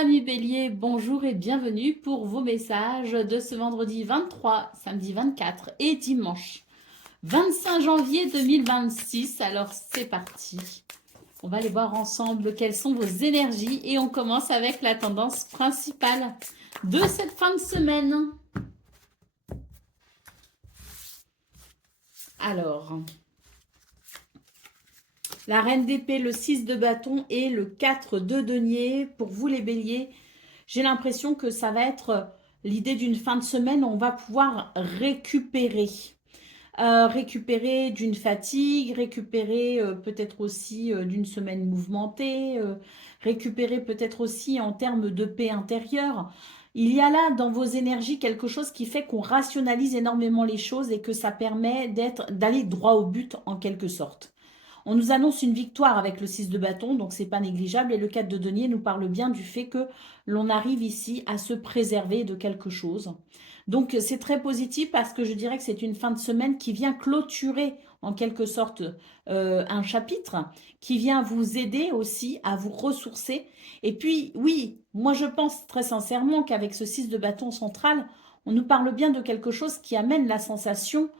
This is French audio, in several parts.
Amis Bélier, bonjour et bienvenue pour vos messages de ce vendredi 23, samedi 24 et dimanche 25 janvier 2026. Alors c'est parti. On va aller voir ensemble quelles sont vos énergies et on commence avec la tendance principale de cette fin de semaine. Alors, la reine d'épée, le 6 de bâton et le 4 de denier. Pour vous les béliers, j'ai l'impression que ça va être l'idée d'une fin de semaine où on va pouvoir récupérer. Récupérer d'une fatigue, récupérer peut-être aussi d'une semaine mouvementée, récupérer peut-être aussi en termes de paix intérieure. Il y a là dans vos énergies quelque chose qui fait qu'on rationalise énormément les choses et que ça permet d'aller droit au but en quelque sorte. On nous annonce une victoire avec le 6 de bâton, donc c'est pas négligeable. Et le 4 de denier nous parle bien du fait que l'on arrive ici à se préserver de quelque chose. Donc c'est très positif parce que je dirais que c'est une fin de semaine qui vient clôturer en quelque sorte un chapitre, qui vient vous aider aussi à vous ressourcer. Et puis oui, moi je pense très sincèrement qu'avec ce 6 de bâton central, on nous parle bien de quelque chose qui amène la sensation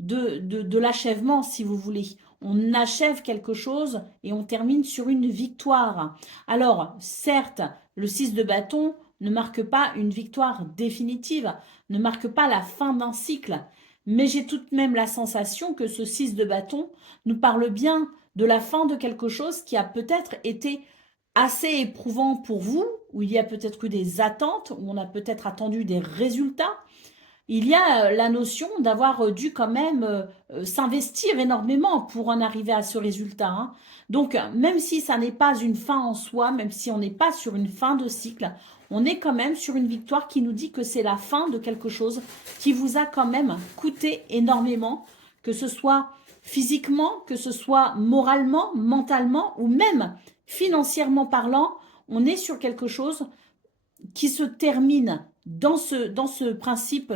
de l'achèvement, si vous voulez. On achève quelque chose et on termine sur une victoire. Alors, certes, le 6 de bâton ne marque pas une victoire définitive, ne marque pas la fin d'un cycle, mais j'ai tout de même la sensation que ce 6 de bâton nous parle bien de la fin de quelque chose qui a peut-être été assez éprouvant pour vous, où il y a peut-être eu des attentes, où on a peut-être attendu des résultats. Il y a la notion d'avoir dû quand même s'investir énormément pour en arriver à ce résultat, hein. Donc, même si ça n'est pas une fin en soi, même si on n'est pas sur une fin de cycle, on est quand même sur une victoire qui nous dit que c'est la fin de quelque chose qui vous a quand même coûté énormément, que ce soit physiquement, que ce soit moralement, mentalement ou même financièrement parlant, on est sur quelque chose qui se termine dans ce principe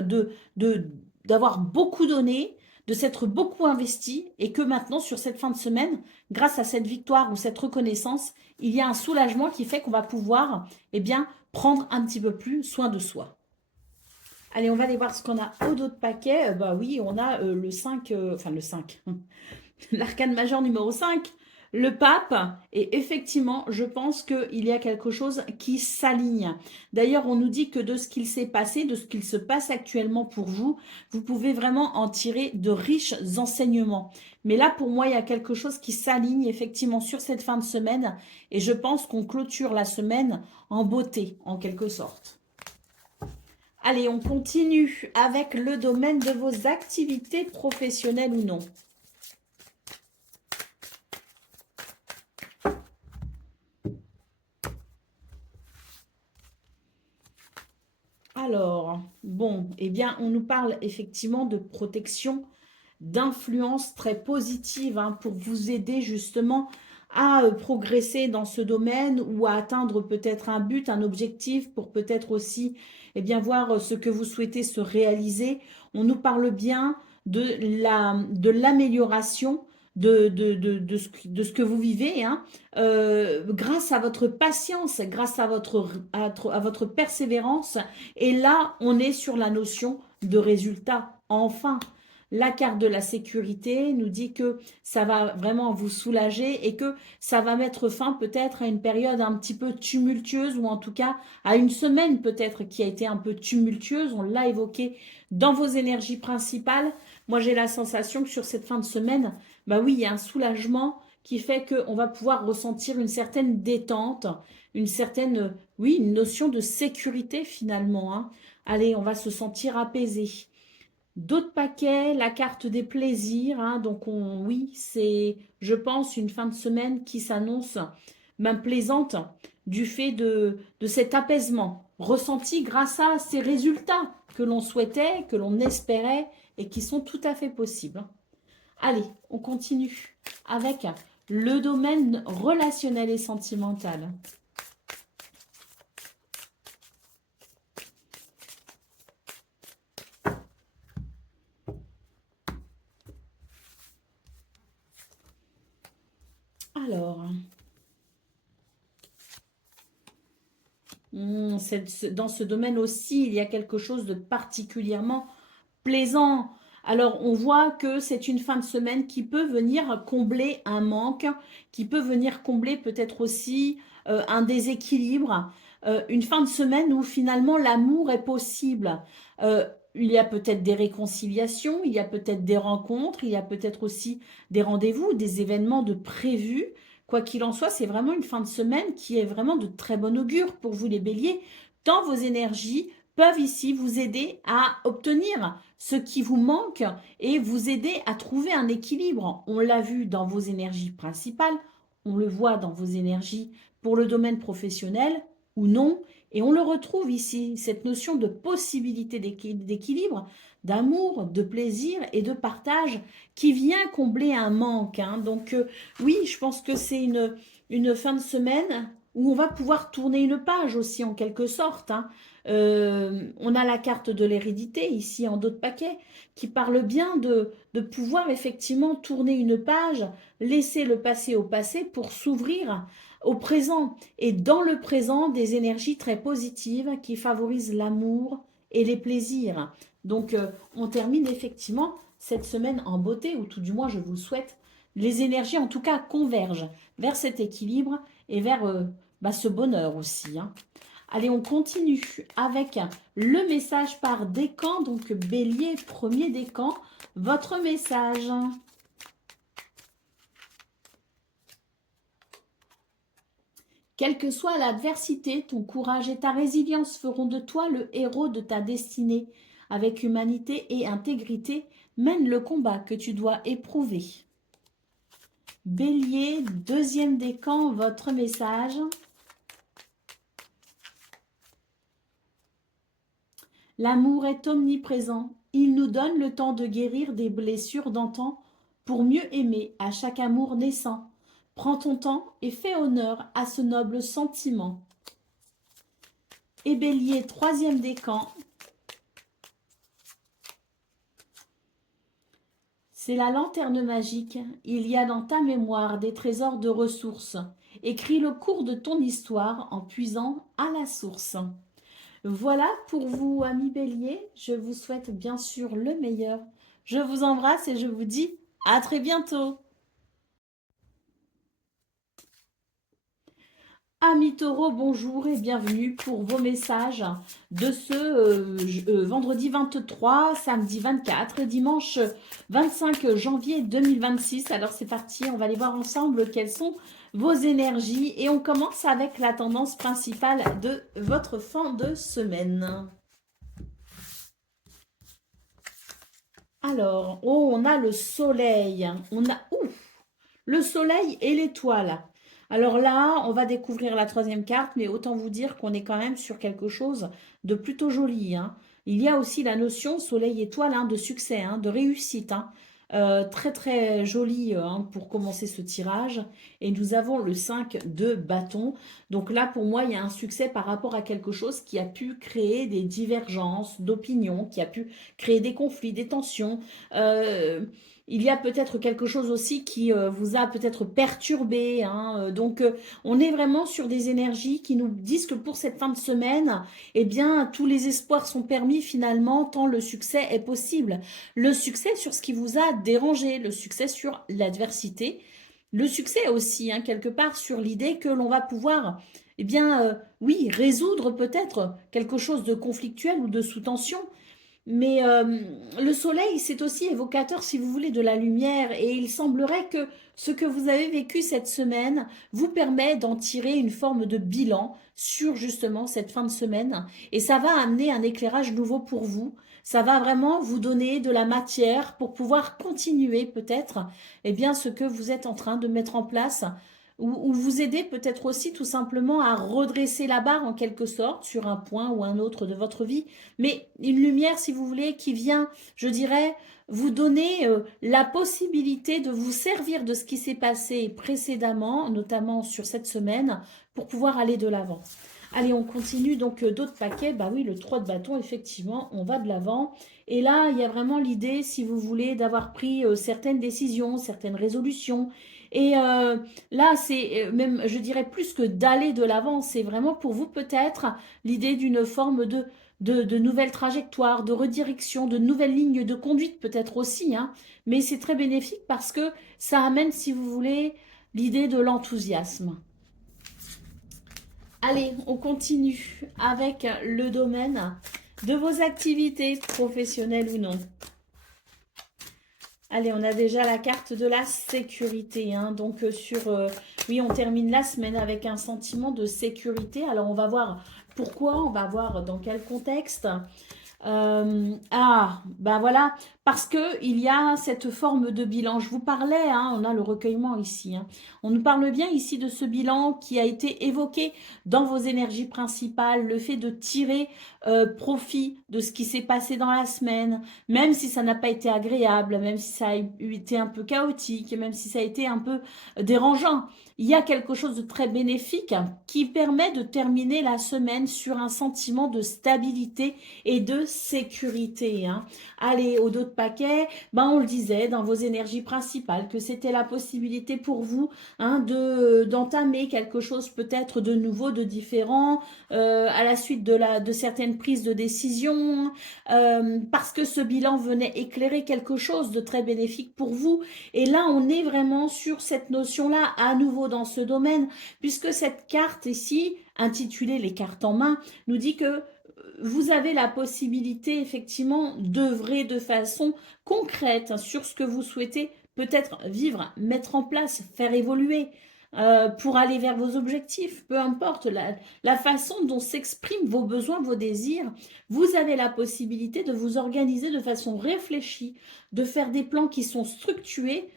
d'avoir beaucoup donné, de s'être beaucoup investi et que maintenant, sur cette fin de semaine, grâce à cette victoire ou cette reconnaissance, il y a un soulagement qui fait qu'on va pouvoir prendre un petit peu plus soin de soi. Allez, on va aller voir ce qu'on a au dos de paquet. Bah oui, on a le 5, enfin le 5, l'arcane majeur numéro 5, le pape. Et effectivement, je pense qu'il y a quelque chose qui s'aligne. D'ailleurs, on nous dit que de ce qu'il s'est passé, de ce qu'il se passe actuellement pour vous, vous pouvez vraiment en tirer de riches enseignements. Mais là, pour moi, il y a quelque chose qui s'aligne effectivement sur cette fin de semaine. Et je pense qu'on clôture la semaine en beauté, en quelque sorte. Allez, on continue avec le domaine de vos activités professionnelles ou non. Alors, bon, eh bien, on nous parle effectivement de protection, d'influence très positive, hein, pour vous aider justement à progresser dans ce domaine ou à atteindre peut-être un but, un objectif, pour peut-être aussi voir ce que vous souhaitez se réaliser. On nous parle bien de l'amélioration de ce que vous vivez, hein, grâce à votre patience, grâce à votre persévérance. Et là, on est sur la notion de résultat. Enfin, la carte de la sécurité nous dit que ça va vraiment vous soulager et que ça va mettre fin peut-être à une période un petit peu tumultueuse ou en tout cas à une semaine peut-être qui a été un peu tumultueuse. On l'a évoqué dans vos énergies principales. Moi, j'ai la sensation que sur cette fin de semaine, bah oui, il y a un soulagement qui fait qu'on va pouvoir ressentir une certaine détente, une certaine, oui, une notion de sécurité finalement, hein. Allez, on va se sentir apaisé. D'autres paquets, la carte des plaisirs, hein, donc oui, c'est, je pense, une fin de semaine qui s'annonce même plaisante du fait de cet apaisement ressenti grâce à ces résultats que l'on souhaitait, que l'on espérait et qui sont tout à fait possibles. Allez, on continue avec le domaine relationnel et sentimental. Alors, Dans ce domaine aussi, il y a quelque chose de particulièrement plaisant. Alors, on voit que c'est une fin de semaine qui peut venir combler un manque, qui peut venir combler peut-être aussi un déséquilibre. Une fin de semaine où finalement l'amour est possible. Il y a peut-être des réconciliations, il y a peut-être des rencontres, il y a peut-être aussi des rendez-vous, des événements de prévus. Quoi qu'il en soit, c'est vraiment une fin de semaine qui est vraiment de très bon augure pour vous les béliers, tant vos énergies peuvent ici vous aider à obtenir ce qui vous manque et vous aider à trouver un équilibre. On l'a vu dans vos énergies principales, on le voit dans vos énergies pour le domaine professionnel ou non, et on le retrouve ici, cette notion de possibilité d'équilibre, d'amour, de plaisir et de partage qui vient combler un manque. Donc oui, je pense que c'est une fin de semaine où on va pouvoir tourner une page aussi en quelque sorte. On a la carte de l'hérédité ici en dos de paquet qui parle bien de pouvoir effectivement tourner une page, laisser le passé au passé pour s'ouvrir au présent. Et dans le présent, des énergies très positives qui favorisent l'amour et les plaisirs. Donc on termine effectivement cette semaine en beauté, ou tout du moins je vous le souhaite. Les énergies en tout cas convergent vers cet équilibre et vers ce bonheur aussi. Allez, on continue avec le message par décan. Donc, bélier, premier décan, votre message. Quelle que soit l'adversité, ton courage et ta résilience feront de toi le héros de ta destinée. Avec humanité et intégrité, mène le combat que tu dois éprouver. Bélier, deuxième décan, votre message. L'amour est omniprésent. Il nous donne le temps de guérir des blessures d'antan pour mieux aimer à chaque amour naissant. Prends ton temps et fais honneur à ce noble sentiment. Et Bélier, troisième décan. C'est la lanterne magique. Il y a dans ta mémoire des trésors de ressources. Écris le cours de ton histoire en puisant à la source. Voilà pour vous, amis Bélier. Je vous souhaite bien sûr le meilleur. Je vous embrasse et je vous dis à très bientôt. Amis Taureaux, bonjour et bienvenue pour vos messages de ce vendredi 23, samedi 24 et dimanche 25 janvier 2026. Alors c'est parti, on va aller voir ensemble quelles sont vos énergies et on commence avec la tendance principale de votre fin de semaine. Alors, on a le soleil, on a le soleil et l'étoile. Alors là, on va découvrir la troisième carte, mais autant vous dire qu'on est quand même sur quelque chose de plutôt joli. Il y a aussi la notion soleil-étoile de succès, de réussite. Très très joli pour commencer ce tirage. Et nous avons le 5 de bâton. Donc là, pour moi, il y a un succès par rapport à quelque chose qui a pu créer des divergences d'opinion, qui a pu créer des conflits, des tensions. Il y a peut-être quelque chose aussi qui vous a peut-être perturbé. Donc, on est vraiment sur des énergies qui nous disent que pour cette fin de semaine, eh bien, tous les espoirs sont permis finalement, tant le succès est possible. Le succès sur ce qui vous a dérangé, le succès sur l'adversité, le succès aussi, quelque part, sur l'idée que l'on va pouvoir, eh bien, oui, résoudre peut-être quelque chose de conflictuel ou de sous-tension. Mais le soleil, c'est aussi évocateur, si vous voulez, de la lumière. Et il semblerait que ce que vous avez vécu cette semaine vous permet d'en tirer une forme de bilan sur justement cette fin de semaine. Et ça va amener un éclairage nouveau pour vous. Ça va vraiment vous donner de la matière pour pouvoir continuer peut-être ce que vous êtes en train de mettre en place ou vous aider peut-être aussi tout simplement à redresser la barre en quelque sorte sur un point ou un autre de votre vie. Mais une lumière, si vous voulez, qui vient, je dirais, vous donner la possibilité de vous servir de ce qui s'est passé précédemment, notamment sur cette semaine, pour pouvoir aller de l'avant. Allez, on continue. Donc, d'autres paquets. Bah oui, le 3 de bâton, effectivement, on va de l'avant. Et là, il y a vraiment l'idée, si vous voulez, d'avoir pris certaines décisions, certaines résolutions. Et là, c'est même, je dirais, plus que d'aller de l'avant, c'est vraiment pour vous peut-être l'idée d'une forme de nouvelle trajectoire, de redirection, de nouvelles lignes de conduite peut-être aussi, hein. Mais c'est très bénéfique parce que ça amène, si vous voulez, l'idée de l'enthousiasme. Allez, on continue avec le domaine de vos activités professionnelles ou non. Allez, on a déjà la carte de la sécurité, hein. Donc, oui, on termine la semaine avec un sentiment de sécurité. Alors, on va voir pourquoi, on va voir dans quel contexte. Ben voilà, parce que il y a cette forme de bilan. Je vous parlais, hein, on a le recueillement ici, hein. On nous parle bien ici de ce bilan qui a été évoqué dans vos énergies principales, le fait de tirer profit de ce qui s'est passé dans la semaine, même si ça n'a pas été agréable, même si ça a été un peu chaotique, même si ça a été un peu dérangeant. Il y a quelque chose de très bénéfique qui permet de terminer la semaine sur un sentiment de stabilité et de sécurité, hein. Allez, au dos de paquet, ben on le disait dans vos énergies principales que c'était la possibilité pour vous, hein, d'entamer quelque chose peut-être de nouveau, de différent, à la suite de certaines prises de décision, parce que ce bilan venait éclairer quelque chose de très bénéfique pour vous. Et là, on est vraiment sur cette notion-là, à nouveau dans ce domaine, puisque cette carte ici, intitulée Les cartes en main, nous dit que vous avez la possibilité effectivement d'œuvrer de façon concrète, hein, sur ce que vous souhaitez peut-être vivre, mettre en place, faire évoluer pour aller vers vos objectifs, peu importe la façon dont s'expriment vos besoins, vos désirs. Vous avez la possibilité de vous organiser de façon réfléchie, de faire des plans qui sont structurés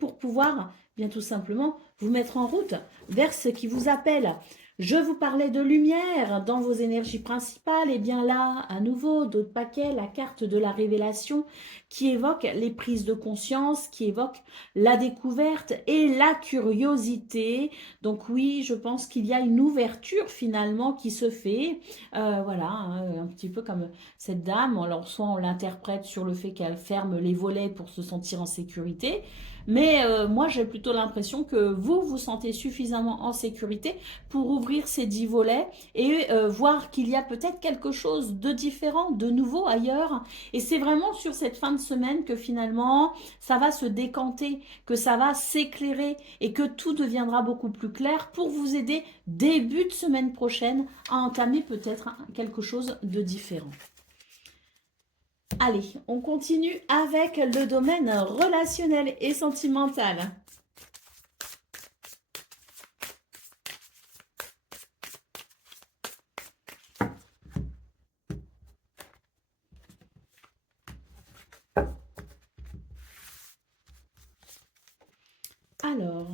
pour pouvoir bien tout simplement vous mettre en route vers ce qui vous appelle. Je vous parlais de lumière dans vos énergies principales, et bien là, à nouveau, d'autres paquets, la carte de la révélation qui évoque les prises de conscience, qui évoque la découverte et la curiosité. Donc oui, je pense qu'il y a une ouverture finalement qui se fait, voilà, hein, un petit peu comme cette dame. Alors soit on l'interprète sur le fait qu'elle ferme les volets pour se sentir en sécurité, mais moi j'ai plutôt l'impression que vous vous sentez suffisamment en sécurité pour ouvrir ces 10 volets et voir qu'il y a peut-être quelque chose de différent, de nouveau ailleurs. Et c'est vraiment sur cette fin de semaine que finalement, ça va se décanter, que ça va s'éclairer et que tout deviendra beaucoup plus clair pour vous aider début de semaine prochaine à entamer peut-être quelque chose de différent. Allez, on continue avec le domaine relationnel et sentimental. Alors,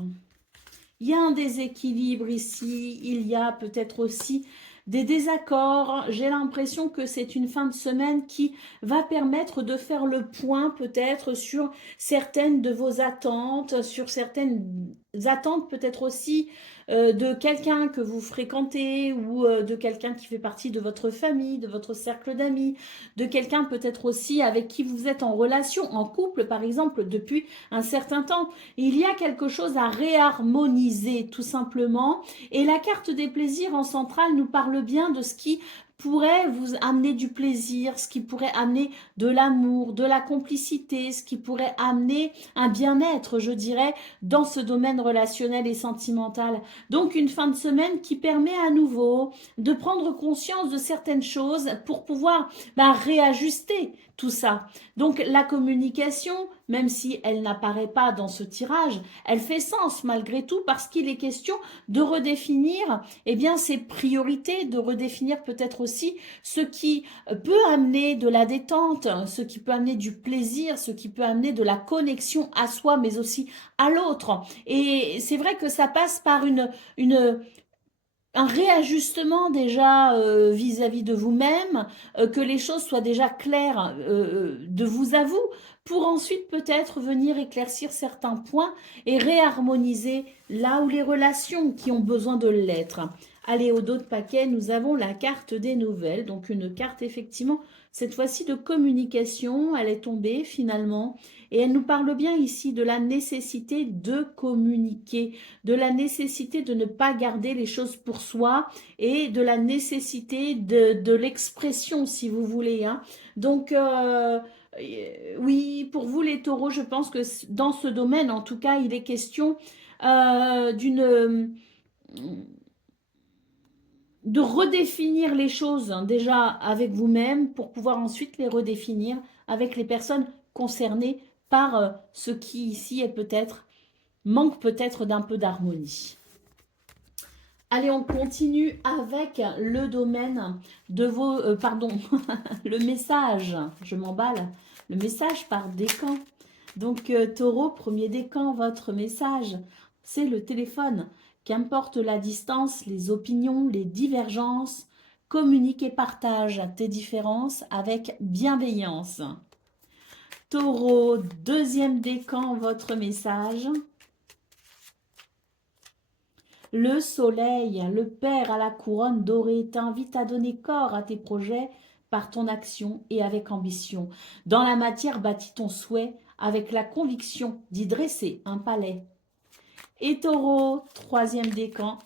il y a un déséquilibre ici, il y a peut-être aussi des désaccords. J'ai l'impression que c'est une fin de semaine qui va permettre de faire le point peut-être sur certaines de vos attentes, sur certaines attentes peut-être aussi de quelqu'un que vous fréquentez ou de quelqu'un qui fait partie de votre famille, de votre cercle d'amis, de quelqu'un peut-être aussi avec qui vous êtes en relation, en couple par exemple, depuis un certain temps. Il y a quelque chose à réharmoniser tout simplement. Et la carte des plaisirs en centrale nous parle bien de ce qui pourrait vous amener du plaisir, ce qui pourrait amener de l'amour, de la complicité, ce qui pourrait amener un bien-être, je dirais, dans ce domaine relationnel et sentimental. Donc une fin de semaine qui permet à nouveau de prendre conscience de certaines choses pour pouvoir réajuster tout ça. Donc la communication, même si elle n'apparaît pas dans ce tirage, elle fait sens malgré tout parce qu'il est question de redéfinir ses priorités, de redéfinir peut-être aussi ce qui peut amener de la détente, ce qui peut amener du plaisir, ce qui peut amener de la connexion à soi mais aussi à l'autre. Et c'est vrai que ça passe par un réajustement déjà vis-à-vis de vous-même, que les choses soient déjà claires de vous à vous, pour ensuite peut-être venir éclaircir certains points et réharmoniser là où les relations qui ont besoin de l'être. Allez, au dos de paquet, nous avons la carte des nouvelles. Donc, une carte, effectivement, cette fois-ci de communication. Elle est tombée, finalement. Et elle nous parle bien ici de la nécessité de communiquer, de la nécessité de ne pas garder les choses pour soi et de la nécessité de l'expression, si vous voulez, hein. Donc, oui, pour vous, les taureaux, je pense que dans ce domaine, en tout cas, il est question d'une de redéfinir les choses hein, déjà avec vous-même pour pouvoir ensuite les redéfinir avec les personnes concernées par ce qui ici est peut-être, manque peut-être d'un peu d'harmonie. Allez, on continue avec le domaine de vos, pardon, le message, je m'emballe, le message par décan. Donc, taureau, premier décan, votre message, c'est le téléphone. Qu'importe la distance, les opinions, les divergences, communique et partage tes différences avec bienveillance. Taureau, deuxième décan, votre message. Le soleil, le père à la couronne dorée, t'invite à donner corps à tes projets par ton action et avec ambition. Dans la matière bâtis ton souhait avec la conviction d'y dresser un palais. Et taureau, troisième décan.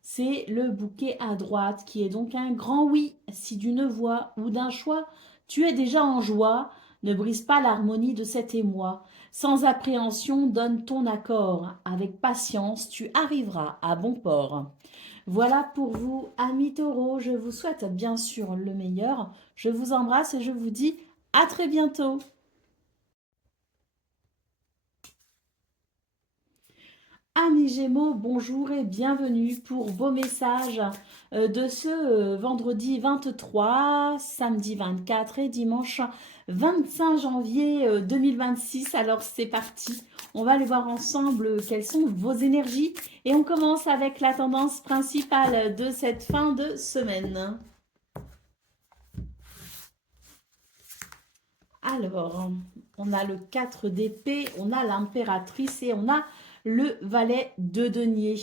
C'est le bouquet à droite qui est donc un grand oui. Si d'une voix ou d'un choix, tu es déjà en joie, ne brise pas l'harmonie de cet émoi. Sans appréhension, donne ton accord. Avec patience, tu arriveras à bon port. Voilà pour vous, amis taureaux. Je vous souhaite bien sûr le meilleur. Je vous embrasse et je vous dis à très bientôt. Amis Gémeaux, bonjour et bienvenue pour vos messages de ce vendredi 23, samedi 24 et dimanche 25 janvier 2026. Alors c'est parti, on va aller voir ensemble quelles sont vos énergies et on commence avec la tendance principale de cette fin de semaine. Alors, on a le 4 d'épée, on a l'impératrice et on a le valet de denier.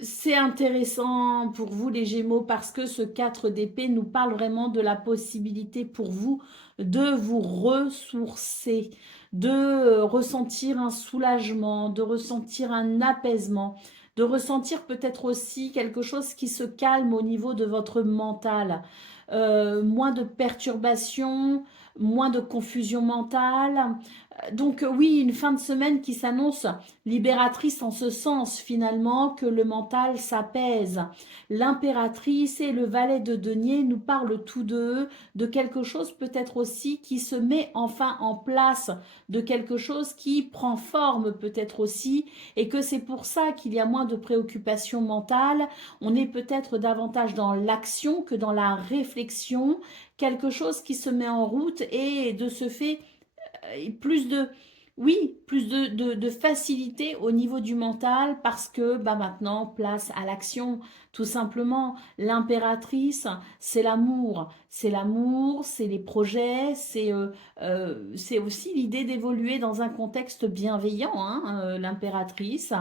C'est intéressant pour vous les Gémeaux parce que ce 4 d'épée nous parle vraiment de la possibilité pour vous de vous ressourcer, de ressentir un soulagement, de ressentir un apaisement, de ressentir peut-être aussi quelque chose qui se calme au niveau de votre mental. Moins de perturbations, moins de confusion mentale. Donc oui, une fin de semaine qui s'annonce libératrice en ce sens finalement que le mental s'apaise. L'impératrice et le valet de denier nous parlent tous deux de quelque chose peut-être aussi qui se met enfin en place, de quelque chose qui prend forme peut-être aussi et que c'est pour ça qu'il y a moins de préoccupations mentales. On est peut-être davantage dans l'action que dans la réflexion, quelque chose qui se met en route et de ce fait plus de, oui, plus de facilité au niveau du mental parce que bah, maintenant, place à l'action. Tout simplement, l'impératrice, c'est l'amour. C'est l'amour, c'est les projets, c'est aussi l'idée d'évoluer dans un contexte bienveillant, hein, l'impératrice.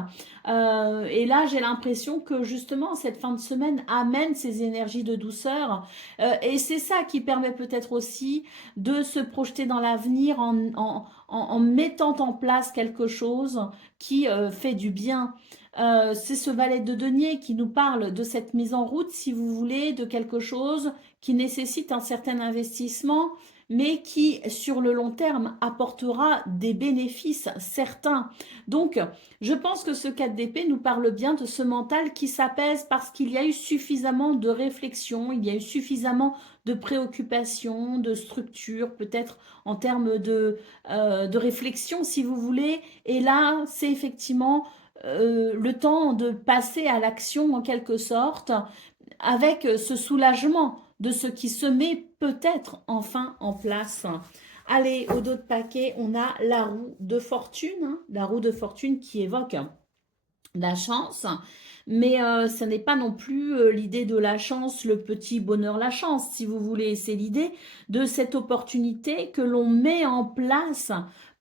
Et là, j'ai l'impression que justement, cette fin de semaine amène ces énergies de douceur. Et c'est ça qui permet peut-être aussi de se projeter dans l'avenir en mettant en place quelque chose qui fait du bien. C'est ce valet de denier qui nous parle de cette mise en route, si vous voulez, de quelque chose qui nécessite un certain investissement, mais qui, sur le long terme, apportera des bénéfices certains. Donc, je pense que ce 4 d'épée nous parle bien de ce mental qui s'apaise parce qu'il y a eu suffisamment de réflexion, il y a eu suffisamment de préoccupations, de structure, peut-être en termes de réflexion, si vous voulez. Et là, c'est effectivement le temps de passer à l'action en quelque sorte, avec ce soulagement de ce qui se met peut-être enfin en place. Allez, au dos de paquet, on a la roue de fortune, hein, la roue de fortune qui évoque la chance, mais ce n'est pas non plus l'idée de la chance, le petit bonheur, la chance, si vous voulez. C'est l'idée de cette opportunité que l'on met en place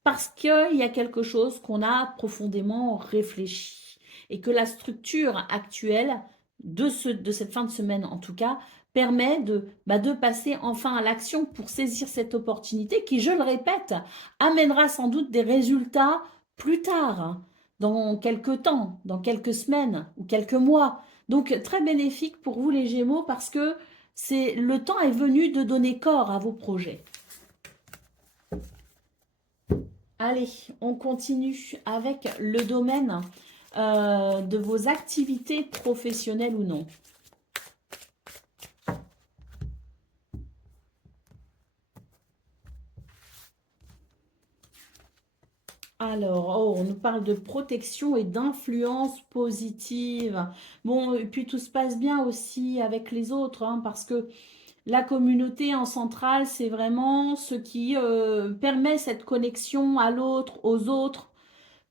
parce qu'il y a quelque chose qu'on a profondément réfléchi et que la structure actuelle de cette fin de semaine, en tout cas, permet de passer enfin à l'action pour saisir cette opportunité qui, je le répète, amènera sans doute des résultats plus tard, hein, dans quelques temps, dans quelques semaines ou quelques mois. Donc, très bénéfique pour vous les Gémeaux parce que le temps est venu de donner corps à vos projets. Allez, on continue avec le domaine de vos activités professionnelles ou non. Alors, oh, on nous parle de protection et d'influence positive. Bon, et puis tout se passe bien aussi avec les autres, hein, parce que la communauté en centrale, c'est vraiment ce qui permet cette connexion à l'autre, aux autres,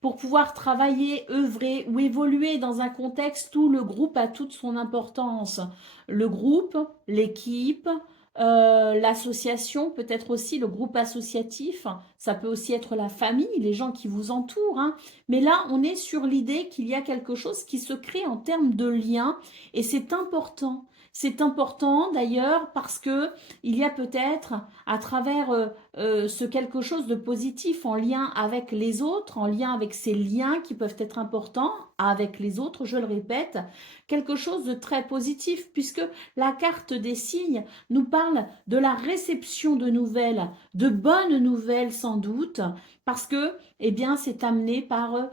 pour pouvoir travailler, œuvrer ou évoluer dans un contexte où le groupe a toute son importance. Le groupe, l'équipe, l'association, peut-être aussi le groupe associatif, ça peut aussi être la famille, les gens qui vous entourent, hein. Mais là, on est sur l'idée qu'il y a quelque chose qui se crée en termes de lien et c'est important. C'est important d'ailleurs parce que il y a peut-être à travers ce quelque chose de positif en lien avec les autres, en lien avec ces liens qui peuvent être importants avec les autres, je le répète, quelque chose de très positif puisque la carte des signes nous parle de la réception de nouvelles, de bonnes nouvelles sans doute, parce que eh bien, c'est amené par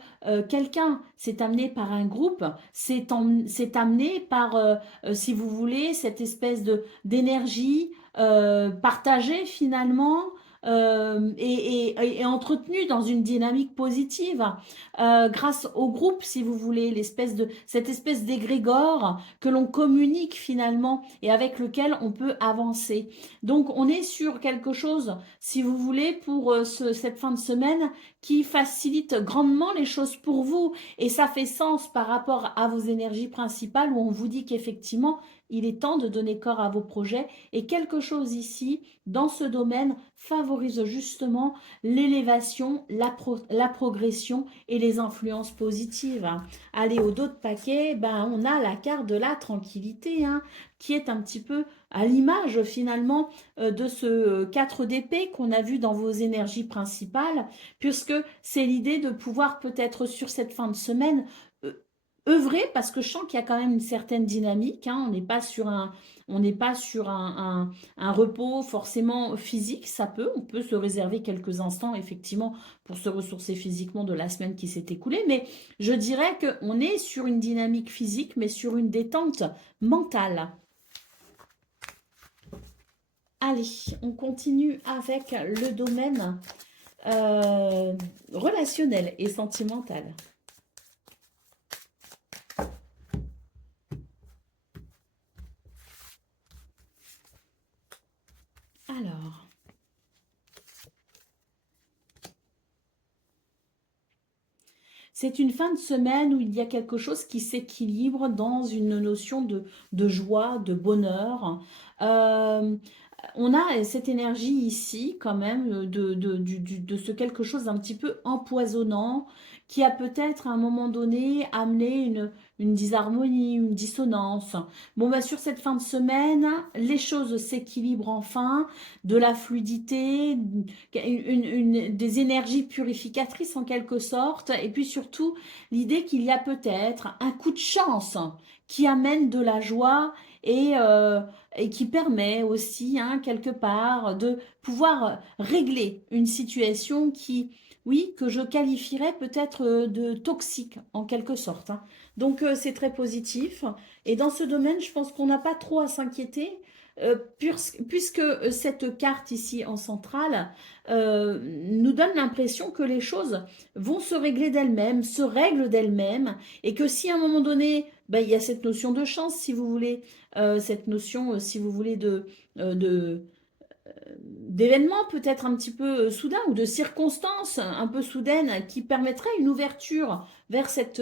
quelqu'un, c'est amené par un groupe, c'est amené par, si vous voulez, cette espèce d'énergie partagée finalement et entretenue dans une dynamique positive grâce au groupe, si vous voulez, cette espèce d'égrégore que l'on communique finalement et avec lequel on peut avancer. Donc, on est sur quelque chose, si vous voulez, pour cette fin de semaine qui facilite grandement les choses pour vous. Et ça fait sens par rapport à vos énergies principales où on vous dit qu'effectivement, il est temps de donner corps à vos projets et quelque chose ici, dans ce domaine, favorise justement l'élévation, la progression et les influences positives. Allez, au dos de paquet, ben, on a la carte de la tranquillité, hein, qui est un petit peu à l'image finalement de ce 4 d'épée qu'on a vu dans vos énergies principales, puisque c'est l'idée de pouvoir peut-être sur cette fin de semaine œuvrer, parce que je sens qu'il y a quand même une certaine dynamique, hein, on n'est pas sur un repos forcément physique, on peut se réserver quelques instants effectivement pour se ressourcer physiquement de la semaine qui s'est écoulée, mais je dirais qu'on est sur une dynamique physique, mais sur une détente mentale. Allez, on continue avec le domaine relationnel et sentimental. Alors, c'est une fin de semaine où il y a quelque chose qui s'équilibre dans une notion de joie, de bonheur. On a cette énergie ici quand même de ce quelque chose d'un petit peu empoisonnant qui a peut-être à un moment donné amené une disharmonie, une dissonance. Bon, bah, sur cette fin de semaine, les choses s'équilibrent enfin, de la fluidité, des énergies purificatrices en quelque sorte, et puis surtout l'idée qu'il y a peut-être un coup de chance qui amène de la joie et qui permet aussi, hein, quelque part, de pouvoir régler une situation qui, oui, que je qualifierais peut-être de toxique en quelque sorte, hein. Donc c'est très positif. Et dans ce domaine, je pense qu'on n'a pas trop à s'inquiéter. Puisque cette carte ici en centrale nous donne l'impression que les choses vont se régler d'elles-mêmes, se règlent d'elles-mêmes, et que si à un moment donné, ben, il y a cette notion de chance, si vous voulez, cette notion, si vous voulez, d'événements peut-être un petit peu soudains ou de circonstances un peu soudaines qui permettraient une ouverture vers cet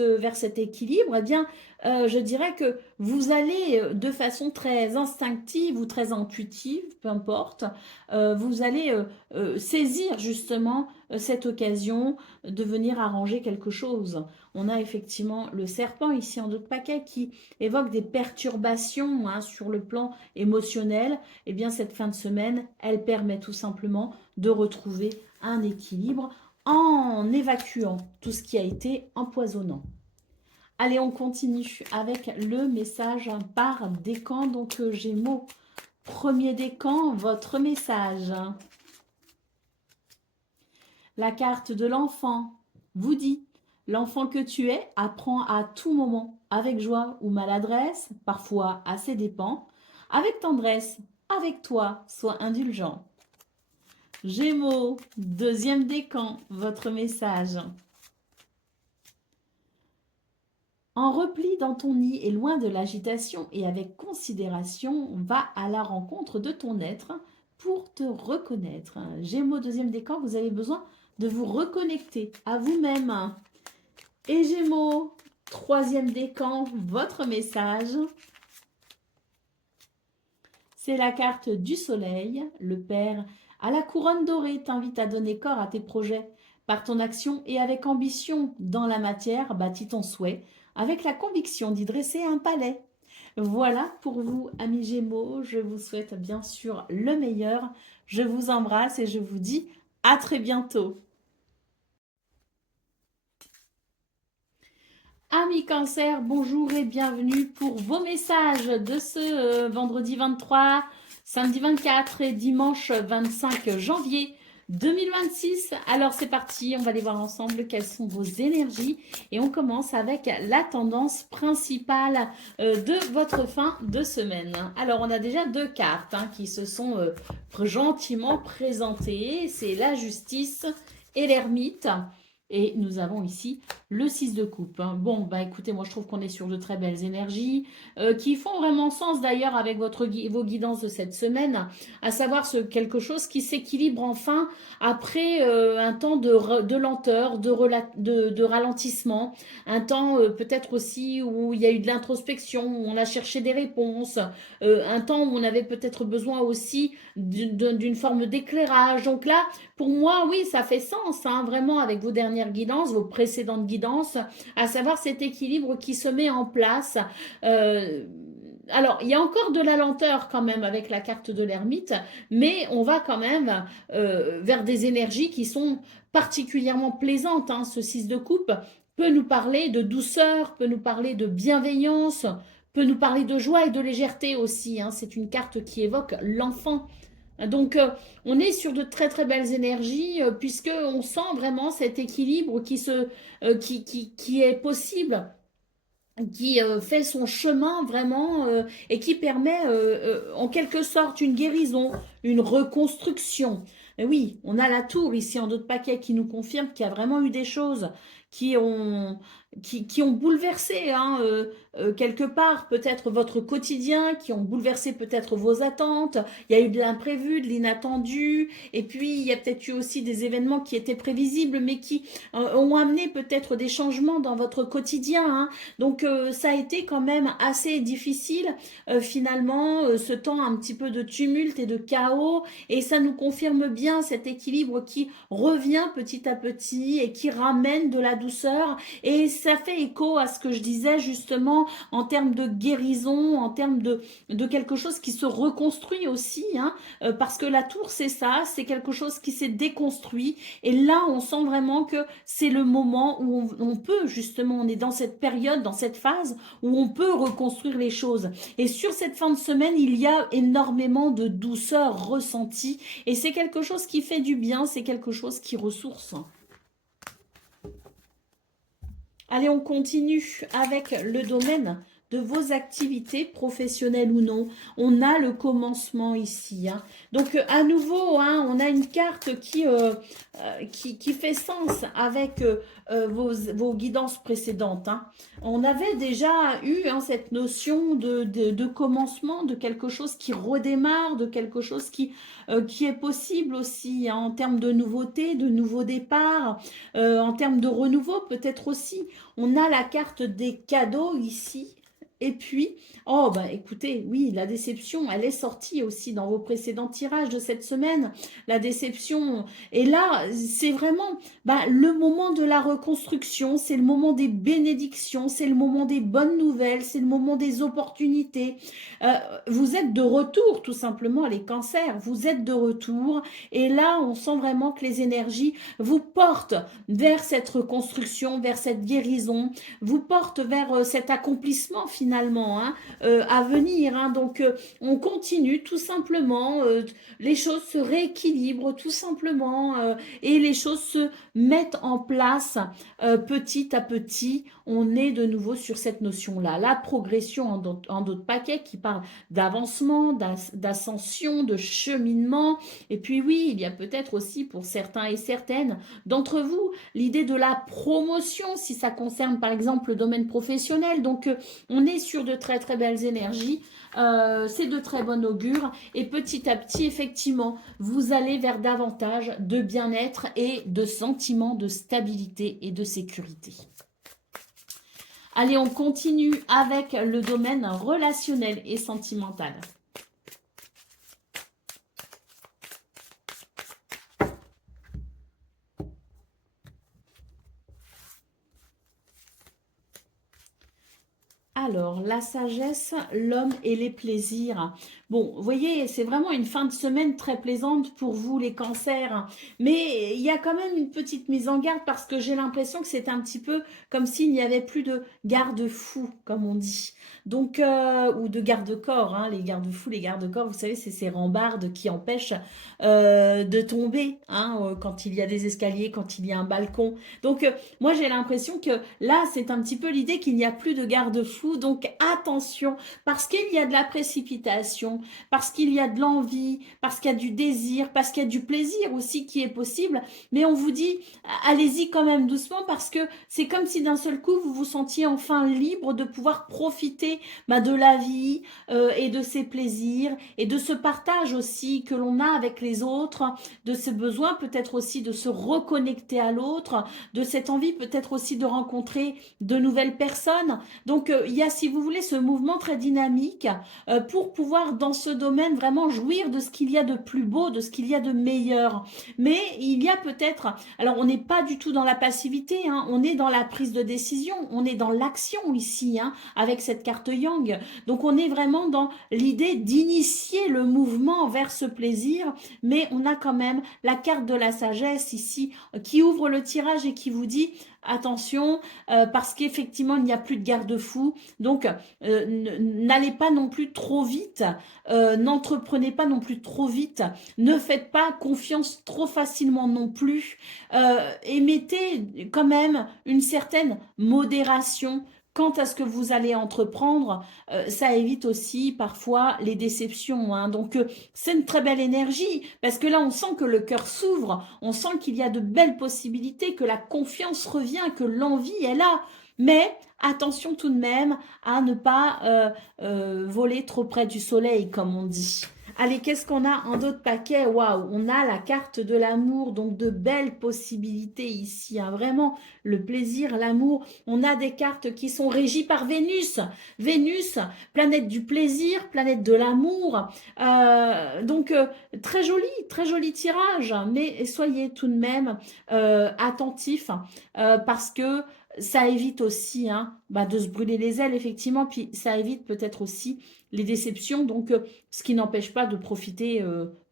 équilibre, eh bien, je dirais que vous allez de façon très instinctive ou très intuitive, peu importe, vous allez saisir justement cette occasion de venir arranger quelque chose. On a effectivement le serpent ici en d'autres paquets qui évoque des perturbations hein, sur le plan émotionnel. Eh bien, cette fin de semaine, elle permet tout simplement de retrouver un équilibre en évacuant tout ce qui a été empoisonnant. Allez, on continue avec le message par décan. Donc, Gémeaux, premier décan, votre message. La carte de l'enfant vous dit, l'enfant que tu es apprend à tout moment, avec joie ou maladresse, parfois à ses dépens, avec tendresse, avec toi, sois indulgent. Gémeaux, deuxième décan, votre message. En repli dans ton nid et loin de l'agitation et avec considération, va à la rencontre de ton être pour te reconnaître. Gémeaux, deuxième décan, vous avez besoin de vous reconnecter à vous-même. Et Gémeaux, troisième décan, votre message. C'est la carte du soleil. Le Père à la couronne dorée t'invite à donner corps à tes projets. Par ton action et avec ambition dans la matière, bâtis ton souhait avec la conviction d'y dresser un palais. Voilà pour vous, amis Gémeaux. Je vous souhaite bien sûr le meilleur. Je vous embrasse et je vous dis à très bientôt. Amis Cancer, bonjour et bienvenue pour vos messages de ce vendredi 23, samedi 24 et dimanche 25 janvier 2026. Alors c'est parti, on va aller voir ensemble quelles sont vos énergies et on commence avec la tendance principale de votre fin de semaine. Alors on a déjà deux cartes hein, qui se sont gentiment présentées, c'est la justice et l'ermite. Et nous avons ici le 6 de coupe. Bon, bah écoutez, moi je trouve qu'on est sur de très belles énergies qui font vraiment sens d'ailleurs avec vos guidances de cette semaine, à savoir quelque chose qui s'équilibre enfin après un temps de lenteur, de ralentissement, un temps peut-être aussi où il y a eu de l'introspection, où on a cherché des réponses, un temps où on avait peut-être besoin aussi d'une forme d'éclairage. Donc là, pour moi, oui, ça fait sens, hein, vraiment, avec vos dernières guidances, vos précédentes guidances, à savoir cet équilibre qui se met en place. Alors, il y a encore de la lenteur quand même avec la carte de l'ermite, mais on va quand même vers des énergies qui sont particulièrement plaisantes. Hein. Ce 6 de coupe peut nous parler de douceur, peut nous parler de bienveillance, peut nous parler de joie et de légèreté aussi. Hein. C'est une carte qui évoque l'enfant. Donc, on est sur de très très belles énergies puisque on sent vraiment cet équilibre qui est possible, qui fait son chemin vraiment et qui permet en quelque sorte une guérison, une reconstruction. Et oui, on a la tour ici en d'autres paquets qui nous confirme qu'il y a vraiment eu des choses qui ont, qui ont bouleversé hein, quelque part peut-être votre quotidien, qui ont bouleversé peut-être vos attentes. Il y a eu de l'imprévu, de l'inattendu, et puis il y a peut-être eu aussi des événements qui étaient prévisibles, mais qui ont amené peut-être des changements dans votre quotidien. Hein. Donc ça a été quand même assez difficile finalement, ce temps un petit peu de tumulte et de chaos, et ça nous confirme bien cet équilibre qui revient petit à petit et qui ramène de la douceur, et ça fait écho à ce que je disais justement en termes de guérison, en termes de quelque chose qui se reconstruit aussi, hein, parce que la tour c'est ça, c'est quelque chose qui s'est déconstruit, et là on sent vraiment que c'est le moment où on peut justement, on est dans cette période, dans cette phase où on peut reconstruire les choses, et sur cette fin de semaine il y a énormément de douceur ressentie, et c'est quelque chose qui fait du bien, c'est quelque chose qui ressource. Allez, on continue avec le domaine de vos activités professionnelles ou non. On a le commencement ici. Hein. Donc, à nouveau, hein, on a une carte qui fait sens avec vos guidances précédentes. Hein. On avait déjà eu hein, cette notion de commencement, de quelque chose qui redémarre, de quelque chose qui est possible aussi hein, en termes de nouveautés, de nouveaux départs, en termes de renouveau peut-être aussi. On a la carte des cadeaux ici. Et puis, oh bah écoutez, oui, la déception, elle est sortie aussi dans vos précédents tirages de cette semaine. La déception, et là, c'est vraiment le moment de la reconstruction, c'est le moment des bénédictions, c'est le moment des bonnes nouvelles, c'est le moment des opportunités. Euh, vous êtes de retour, tout simplement, les cancers, vous êtes de retour. Et là, on sent vraiment que les énergies vous portent vers cette reconstruction, vers cette guérison, vous portent vers cet accomplissement finalement à venir. Donc, on continue tout simplement, les choses se rééquilibrent tout simplement et les choses se mettent en place petit à petit. On est de nouveau sur cette notion-là. La progression en d'autres paquets qui parle d'avancement, d'ascension, de cheminement. Et puis oui, il y a peut-être aussi pour certains et certaines d'entre vous l'idée de la promotion, si ça concerne par exemple le domaine professionnel. Donc, on est sur de très très belles énergies. C'est de très bon augure. Et petit à petit, effectivement, vous allez vers davantage de bien-être et de sentiments de stabilité et de sécurité. Allez, on continue avec le domaine relationnel et sentimental. Alors, la sagesse, l'homme et les plaisirs. Bon, vous voyez, c'est vraiment une fin de semaine très plaisante pour vous, les cancers. Mais il y a quand même une petite mise en garde parce que j'ai l'impression que c'est un petit peu comme s'il n'y avait plus de garde-fou, comme on dit. Donc, ou de garde-corps, les garde-fous, les garde-corps, vous savez, c'est ces rambardes qui empêchent de tomber quand il y a des escaliers, quand il y a un balcon. Donc, moi, j'ai l'impression que là, c'est un petit peu l'idée qu'il n'y a plus de garde-fou. Donc, attention, parce qu'il y a de la précipitation, parce qu'il y a de l'envie, parce qu'il y a du désir, parce qu'il y a du plaisir aussi qui est possible. Mais on vous dit, allez-y quand même doucement parce que c'est comme si d'un seul coup, vous vous sentiez enfin libre de pouvoir profiter de la vie et de ses plaisirs et de ce partage aussi que l'on a avec les autres, de ce besoin peut-être aussi de se reconnecter à l'autre, de cette envie peut-être aussi de rencontrer de nouvelles personnes. Donc, il y a, si vous voulez, ce mouvement très dynamique pour pouvoir, dans ce domaine, vraiment jouir de ce qu'il y a de plus beau, de ce qu'il y a de meilleur. Mais il y a peut-être, alors on n'est pas du tout dans la passivité, on est dans la prise de décision, on est dans l'action ici, avec cette carte Yang. Donc, on est vraiment dans l'idée d'initier le mouvement vers ce plaisir, mais on a quand même la carte de la sagesse ici qui ouvre le tirage et qui vous dit attention parce qu'effectivement il n'y a plus de garde-fou, donc n'allez pas non plus trop vite, n'entreprenez pas non plus trop vite, ne faites pas confiance trop facilement non plus, et mettez quand même une certaine modération quant à ce que vous allez entreprendre. Ça évite aussi parfois les déceptions. Donc, c'est une très belle énergie parce que là, on sent que le cœur s'ouvre, on sent qu'il y a de belles possibilités, que la confiance revient, que l'envie est là. Mais attention tout de même à ne pas voler trop près du soleil, comme on dit. Allez, qu'est-ce qu'on a en d'autres paquets? Waouh, on a la carte de l'amour, donc de belles possibilités ici. Vraiment, le plaisir, l'amour. On a des cartes qui sont régies par Vénus. Vénus, planète du plaisir, planète de l'amour. Donc, très joli tirage. Mais soyez tout de même attentifs parce que ça évite aussi de se brûler les ailes, effectivement, puis ça évite peut-être aussi les déceptions, donc ce qui n'empêche pas de profiter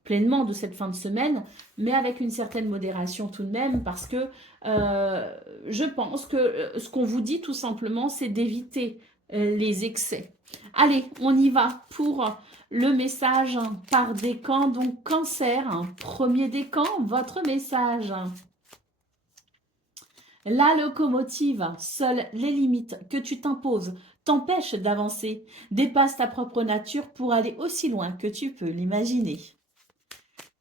pleinement de cette fin de semaine, mais avec une certaine modération tout de même, parce que je pense que ce qu'on vous dit tout simplement, c'est d'éviter les excès. Allez, on y va pour le message par décan, donc cancer, premier décan, votre message. La locomotive, seules les limites que tu t'imposes t'empêchent d'avancer. Dépasse ta propre nature pour aller aussi loin que tu peux l'imaginer.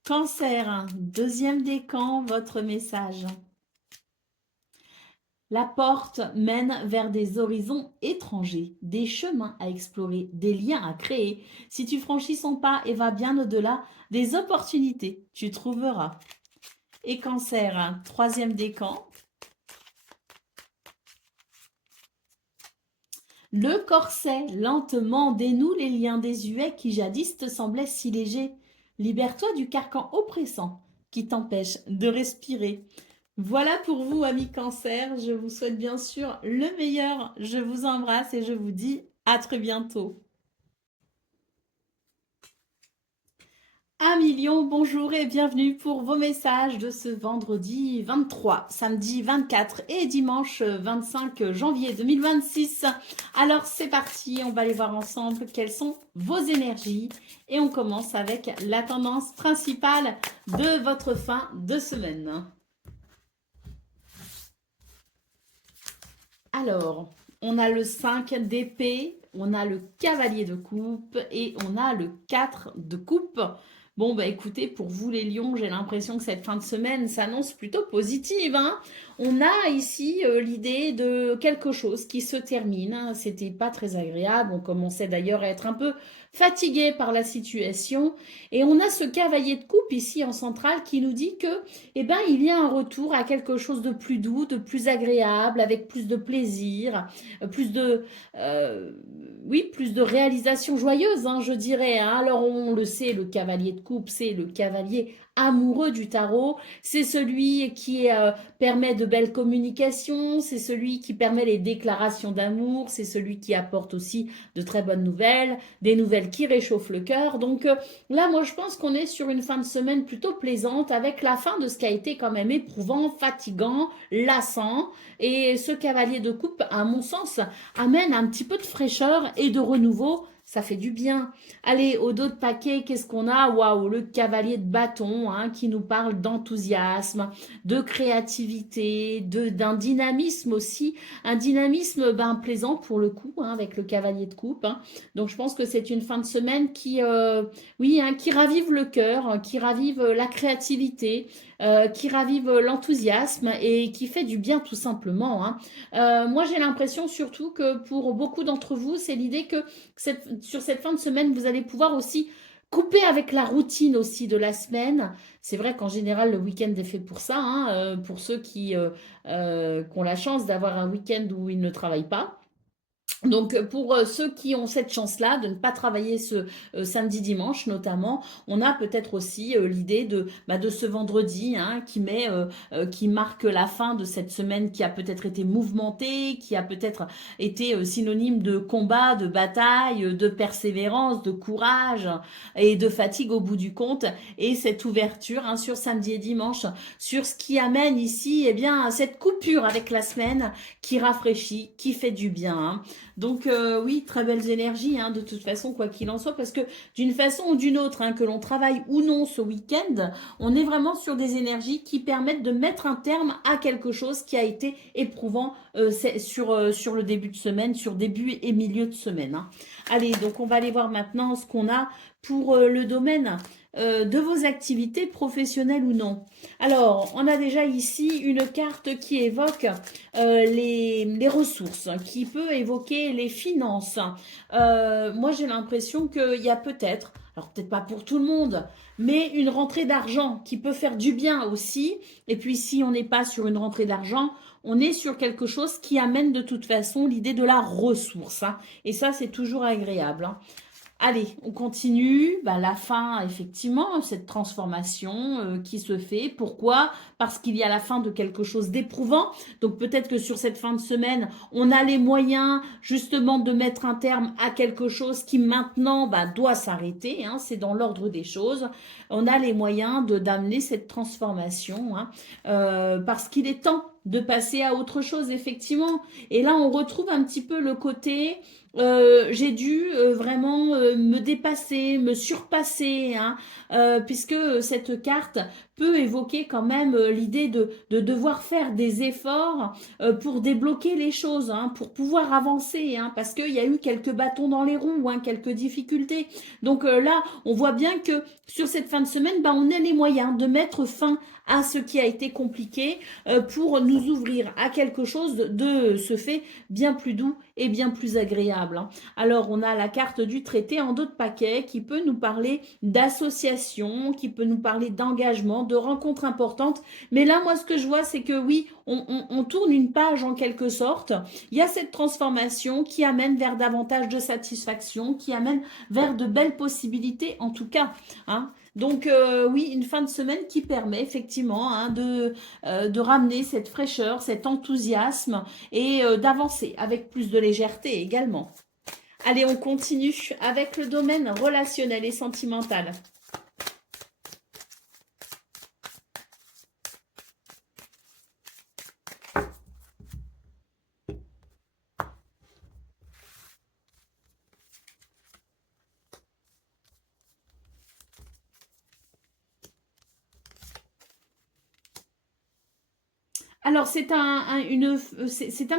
Cancer, deuxième décan, votre message. La porte mène vers des horizons étrangers, des chemins à explorer, des liens à créer. Si tu franchis son pas et vas bien au-delà, des opportunités tu trouveras. Et Cancer, troisième décan. Le corset, lentement, dénoue les liens désuets qui jadis te semblaient si légers. Libère-toi du carcan oppressant qui t'empêche de respirer. Voilà pour vous, amis Cancer. Je vous souhaite bien sûr le meilleur. Je vous embrasse et je vous dis à très bientôt. Amis Lion, bonjour et bienvenue pour vos messages de ce vendredi 23, samedi 24 et dimanche 25 janvier 2026. Alors c'est parti, on va aller voir ensemble quelles sont vos énergies et on commence avec la tendance principale de votre fin de semaine. Alors, on a le 5 d'épée, on a le cavalier de coupe et on a le 4 de coupe. Bon, bah écoutez, pour vous les lions, j'ai l'impression que cette fin de semaine s'annonce plutôt positive, hein. On a ici l'idée de quelque chose qui se termine, hein. C'était pas très agréable, on commençait d'ailleurs à être un peu fatigué par la situation. Et on a ce cavalier de coupe ici en centrale qui nous dit que, eh ben, il y a un retour à quelque chose de plus doux, de plus agréable, avec plus de plaisir, plus de, oui, plus de réalisation joyeuse, hein, je dirais, hein. Alors on le sait, le cavalier de coupe, c'est le cavalier amoureux du tarot, c'est celui qui permet de belles communications, c'est celui qui permet les déclarations d'amour, c'est celui qui apporte aussi de très bonnes nouvelles, des nouvelles qui réchauffent le cœur. Donc là, moi, je pense qu'on est sur une fin de semaine plutôt plaisante avec la fin de ce qui a été quand même éprouvant, fatigant, lassant. Et ce cavalier de coupe, à mon sens, amène un petit peu de fraîcheur et de renouveau. Ça fait du bien. Allez, au dos de paquet, qu'est-ce qu'on a? Waouh, le cavalier de bâton, hein, qui nous parle d'enthousiasme, de créativité, d'un dynamisme aussi. Un dynamisme plaisant pour le coup, hein, avec le cavalier de coupe, hein. Donc je pense que c'est une fin de semaine qui, oui, hein, qui ravive le cœur, hein, qui ravive la créativité, qui ravive l'enthousiasme et qui fait du bien tout simplement, hein. Moi, j'ai l'impression surtout que pour beaucoup d'entre vous, c'est l'idée que sur cette fin de semaine, vous allez pouvoir aussi couper avec la routine aussi de la semaine. C'est vrai qu'en général, le week-end est fait pour ça, hein, pour ceux qui ont la chance d'avoir un week-end où ils ne travaillent pas. Donc pour ceux qui ont cette chance-là de ne pas travailler ce samedi dimanche notamment, on a peut-être aussi l'idée de ce vendredi, hein, qui marque la fin de cette semaine qui a peut-être été mouvementée, qui a peut-être été synonyme de combat, de bataille, de persévérance, de courage et de fatigue au bout du compte. Et cette ouverture, hein, sur samedi et dimanche, sur ce qui amène ici, eh bien, cette coupure avec la semaine qui rafraîchit, qui fait du bien, hein. Donc oui, très belles énergies, hein, de toute façon, quoi qu'il en soit, parce que d'une façon ou d'une autre, hein, que l'on travaille ou non ce week-end, on est vraiment sur des énergies qui permettent de mettre un terme à quelque chose qui a été éprouvant sur le début de semaine, sur début et milieu de semaine, hein. Allez, donc on va aller voir maintenant ce qu'on a pour le domaine de vos activités professionnelles ou non. Alors, on a déjà ici une carte qui évoque les ressources, qui peut évoquer les finances. Moi, j'ai l'impression qu'il y a peut-être, alors peut-être pas pour tout le monde, mais une rentrée d'argent qui peut faire du bien aussi. Et puis, si on n'est pas sur une rentrée d'argent, on est sur quelque chose qui amène de toute façon l'idée de la ressource, hein. Et ça, c'est toujours agréable, hein. Allez, on continue. La fin, effectivement, cette transformation qui se fait. Pourquoi? Parce qu'il y a la fin de quelque chose d'éprouvant. Donc peut-être que sur cette fin de semaine, on a les moyens justement de mettre un terme à quelque chose qui maintenant doit s'arrêter, hein. C'est dans l'ordre des choses. On a les moyens d'amener cette transformation, hein, parce qu'il est temps de passer à autre chose, effectivement. Et là, on retrouve un petit peu le côté... j'ai dû vraiment me dépasser, me surpasser, hein, puisque cette carte peut évoquer quand même l'idée de devoir faire des efforts pour débloquer les choses, hein, pour pouvoir avancer, hein, parce qu'il y a eu quelques bâtons dans les roues, hein, quelques difficultés. Donc là, on voit bien que sur cette fin de semaine, on a les moyens de mettre fin à ce qui a été compliqué pour nous ouvrir à quelque chose de ce fait bien plus doux et bien plus agréable, hein. Alors, on a la carte du traité en d'autres paquets qui peut nous parler d'association, qui peut nous parler d'engagement, de rencontres importantes. Mais là, moi, ce que je vois, c'est que oui, on tourne une page en quelque sorte. Il y a cette transformation qui amène vers davantage de satisfaction, qui amène vers de belles possibilités, en tout cas, hein. Donc oui, une fin de semaine qui permet effectivement, hein, de ramener cette fraîcheur, cet enthousiasme et d'avancer avec plus de légèreté également. Allez, on continue avec le domaine relationnel et sentimental. Alors, c'est un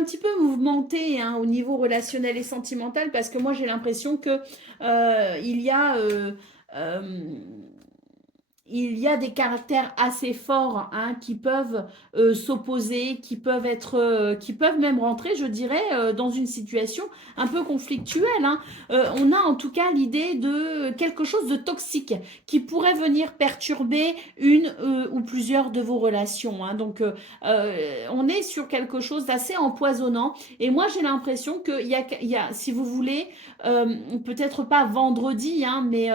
petit peu mouvementé, hein, au niveau relationnel et sentimental parce que moi, j'ai l'impression que il y a euh, il y a des caractères assez forts, hein, qui peuvent s'opposer, qui peuvent même rentrer, je dirais, dans une situation un peu conflictuelle, hein. On a en tout cas l'idée de quelque chose de toxique qui pourrait venir perturber une ou plusieurs de vos relations, hein. Donc, on est sur quelque chose d'assez empoisonnant. Et moi, j'ai l'impression qu'il y a, si vous voulez, peut-être pas vendredi, hein, mais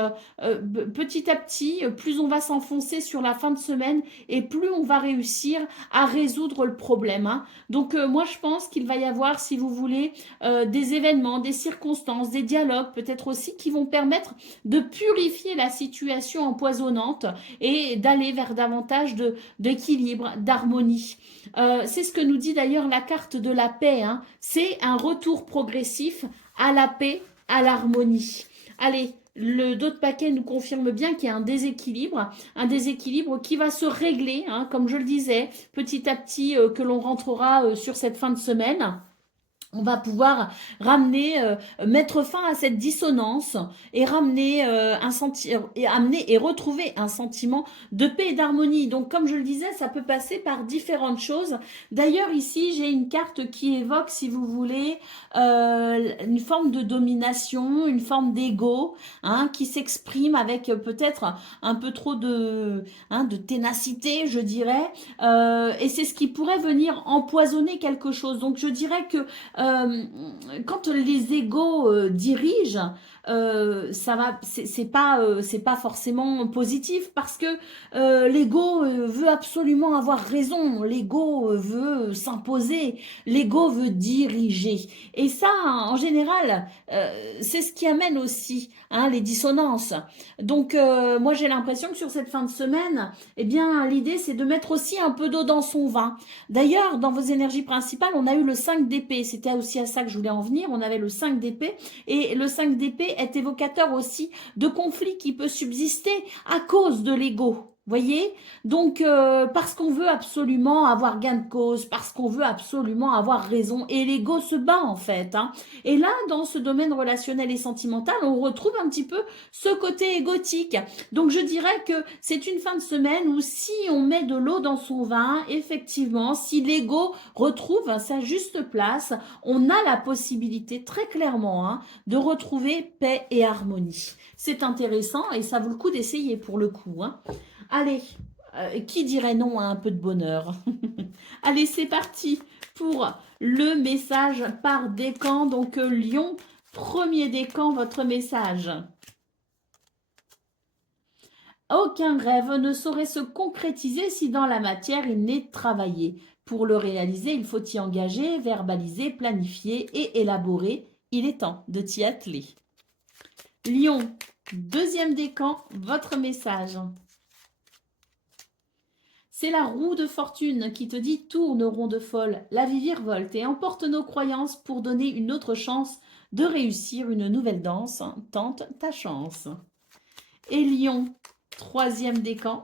petit à petit, plus on va s'enfoncer sur la fin de semaine et plus on va réussir à résoudre le problème, hein. Donc moi je pense qu'il va y avoir, si vous voulez, des événements, des circonstances, des dialogues peut-être aussi qui vont permettre de purifier la situation empoisonnante et d'aller vers davantage d'équilibre, d'harmonie. C'est ce que nous dit d'ailleurs la carte de la paix, hein. C'est un retour progressif à la paix, à l'harmonie. Allez, le d'autres paquets nous confirme bien qu'il y a un déséquilibre qui va se régler, hein, comme je le disais, petit à petit, que l'on rentrera sur cette fin de semaine. On va pouvoir ramener, mettre fin à cette dissonance et ramener et amener et retrouver un sentiment de paix et d'harmonie. Donc, comme je le disais, ça peut passer par différentes choses. D'ailleurs, ici, j'ai une carte qui évoque, si vous voulez, une forme de domination, une forme d'ego, hein, qui s'exprime avec peut-être un peu trop de ténacité, je dirais. Et c'est ce qui pourrait venir empoisonner quelque chose. Donc, je dirais que euh, quand les égos dirigent, c'est pas forcément positif parce que l'ego veut absolument avoir raison, l'ego veut s'imposer, l'ego veut diriger. Et ça, en général, c'est ce qui amène aussi, hein, les dissonances. Donc, moi, j'ai l'impression que sur cette fin de semaine, eh bien, l'idée, c'est de mettre aussi un peu d'eau dans son vin. D'ailleurs, dans vos énergies principales, on a eu le 5 d'épée. C'était aussi à ça que je voulais en venir. On avait le 5 d'épée. Et le 5 d'épée est évocateur aussi de conflits qui peut subsister à cause de l'ego. Voyez? Donc, parce qu'on veut absolument avoir gain de cause, parce qu'on veut absolument avoir raison, et l'ego se bat en fait, hein. Et là, dans ce domaine relationnel et sentimental, on retrouve un petit peu ce côté égotique. Donc, je dirais que c'est une fin de semaine où si on met de l'eau dans son vin, effectivement, si l'ego retrouve sa juste place, on a la possibilité très clairement, hein, de retrouver paix et harmonie. C'est intéressant et ça vaut le coup d'essayer pour le coup, hein. Allez, qui dirait non à un peu de bonheur? Allez, c'est parti pour le message par décan. Donc, Lion, premier décan, votre message. Aucun rêve ne saurait se concrétiser si dans la matière il n'est travaillé. Pour le réaliser, il faut y engager, verbaliser, planifier et élaborer. Il est temps de t'y atteler. Lion, deuxième décan, votre message. C'est la roue de fortune qui te dit tourne ronde folle, la vie virevolte et emporte nos croyances pour donner une autre chance de réussir une nouvelle danse. Tente ta chance. Et Lion, troisième décan.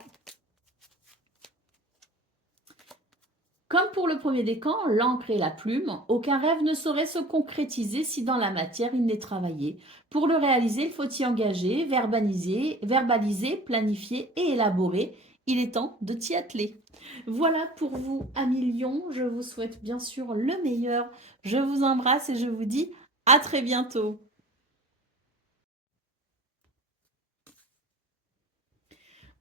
Comme pour le premier décan, l'encre et la plume, aucun rêve ne saurait se concrétiser si dans la matière il n'est travaillé. Pour le réaliser, il faut y engager, verbaliser, planifier et élaborer. il est temps de t'y atteler. Voilà pour vous, amis Lions. Je vous souhaite bien sûr le meilleur. Je vous embrasse et je vous dis à très bientôt.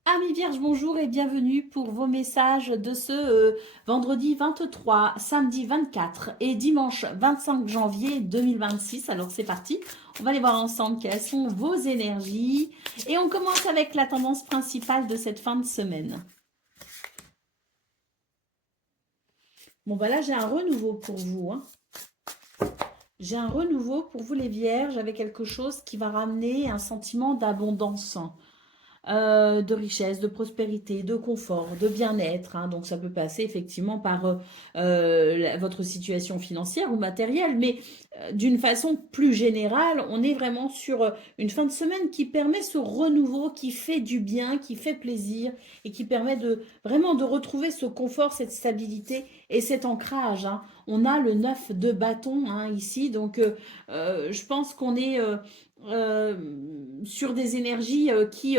Amis Vierges, bonjour et bienvenue pour vos messages de ce vendredi 23, samedi 24 et dimanche 25 janvier 2026. Alors c'est parti, on va aller voir ensemble quelles sont vos énergies et on commence avec la tendance principale de cette fin de semaine. Bon bah là j'ai un renouveau pour vous. J'ai un renouveau pour vous les Vierges avec quelque chose qui va ramener un sentiment d'abondance. De richesse, de prospérité, de confort, de bien-être. Hein. Donc ça peut passer effectivement par votre situation financière ou matérielle, mais d'une façon plus générale, on est vraiment sur une fin de semaine qui permet ce renouveau, qui fait du bien, qui fait plaisir et qui permet de vraiment de retrouver ce confort, cette stabilité et cet ancrage. Hein. On a le 9 de bâton hein, ici, donc je pense qu'on est sur des énergies qui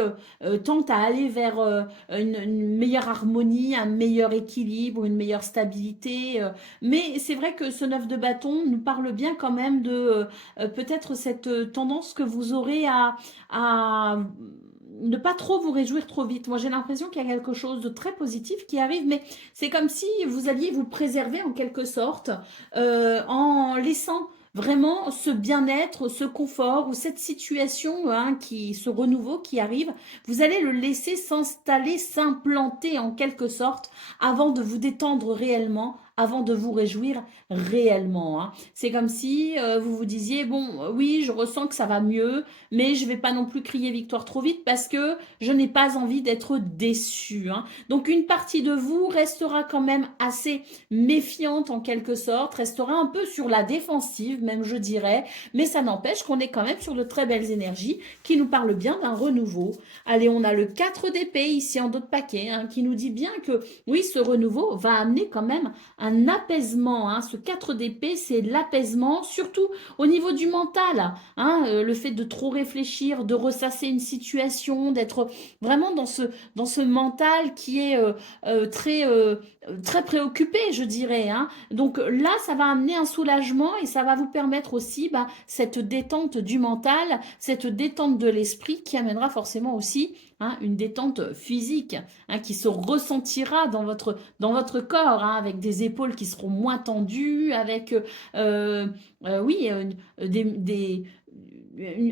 tentent à aller vers une meilleure harmonie, un meilleur équilibre, une meilleure stabilité. Mais c'est vrai que ce 9 de bâton nous parle bien quand même de peut-être cette tendance que vous aurez à ne pas trop vous réjouir trop vite. Moi, j'ai l'impression qu'il y a quelque chose de très positif qui arrive, mais c'est comme si vous alliez vous préserver en quelque sorte en laissant vraiment ce bien-être, ce confort ou cette situation, hein, ce renouveau qui arrive, vous allez le laisser s'installer, s'implanter en quelque sorte avant de vous détendre réellement, avant de vous réjouir réellement. Hein. C'est comme si vous vous disiez, bon, oui, je ressens que ça va mieux, mais je ne vais pas non plus crier victoire trop vite parce que je n'ai pas envie d'être déçu. Hein. Donc une partie de vous restera quand même assez méfiante en quelque sorte, restera un peu sur la défensive, même je dirais, mais ça n'empêche qu'on est quand même sur de très belles énergies qui nous parlent bien d'un renouveau. Allez, on a le 4 d'épée ici en dos de paquet, hein, qui nous dit bien que oui, ce renouveau va amener quand même un apaisement. Hein. Ce 4 d'épée, c'est l'apaisement, surtout au niveau du mental. Hein, le fait de trop réfléchir, de ressasser une situation, d'être vraiment dans ce mental qui est très préoccupé, je dirais. Hein. Donc là, ça va amener un soulagement et ça va vous permettre aussi cette détente du mental, cette détente de l'esprit qui amènera forcément aussi hein, une détente physique hein, qui se ressentira dans votre corps, hein, avec des épaules qui seront moins tendues, avec oui,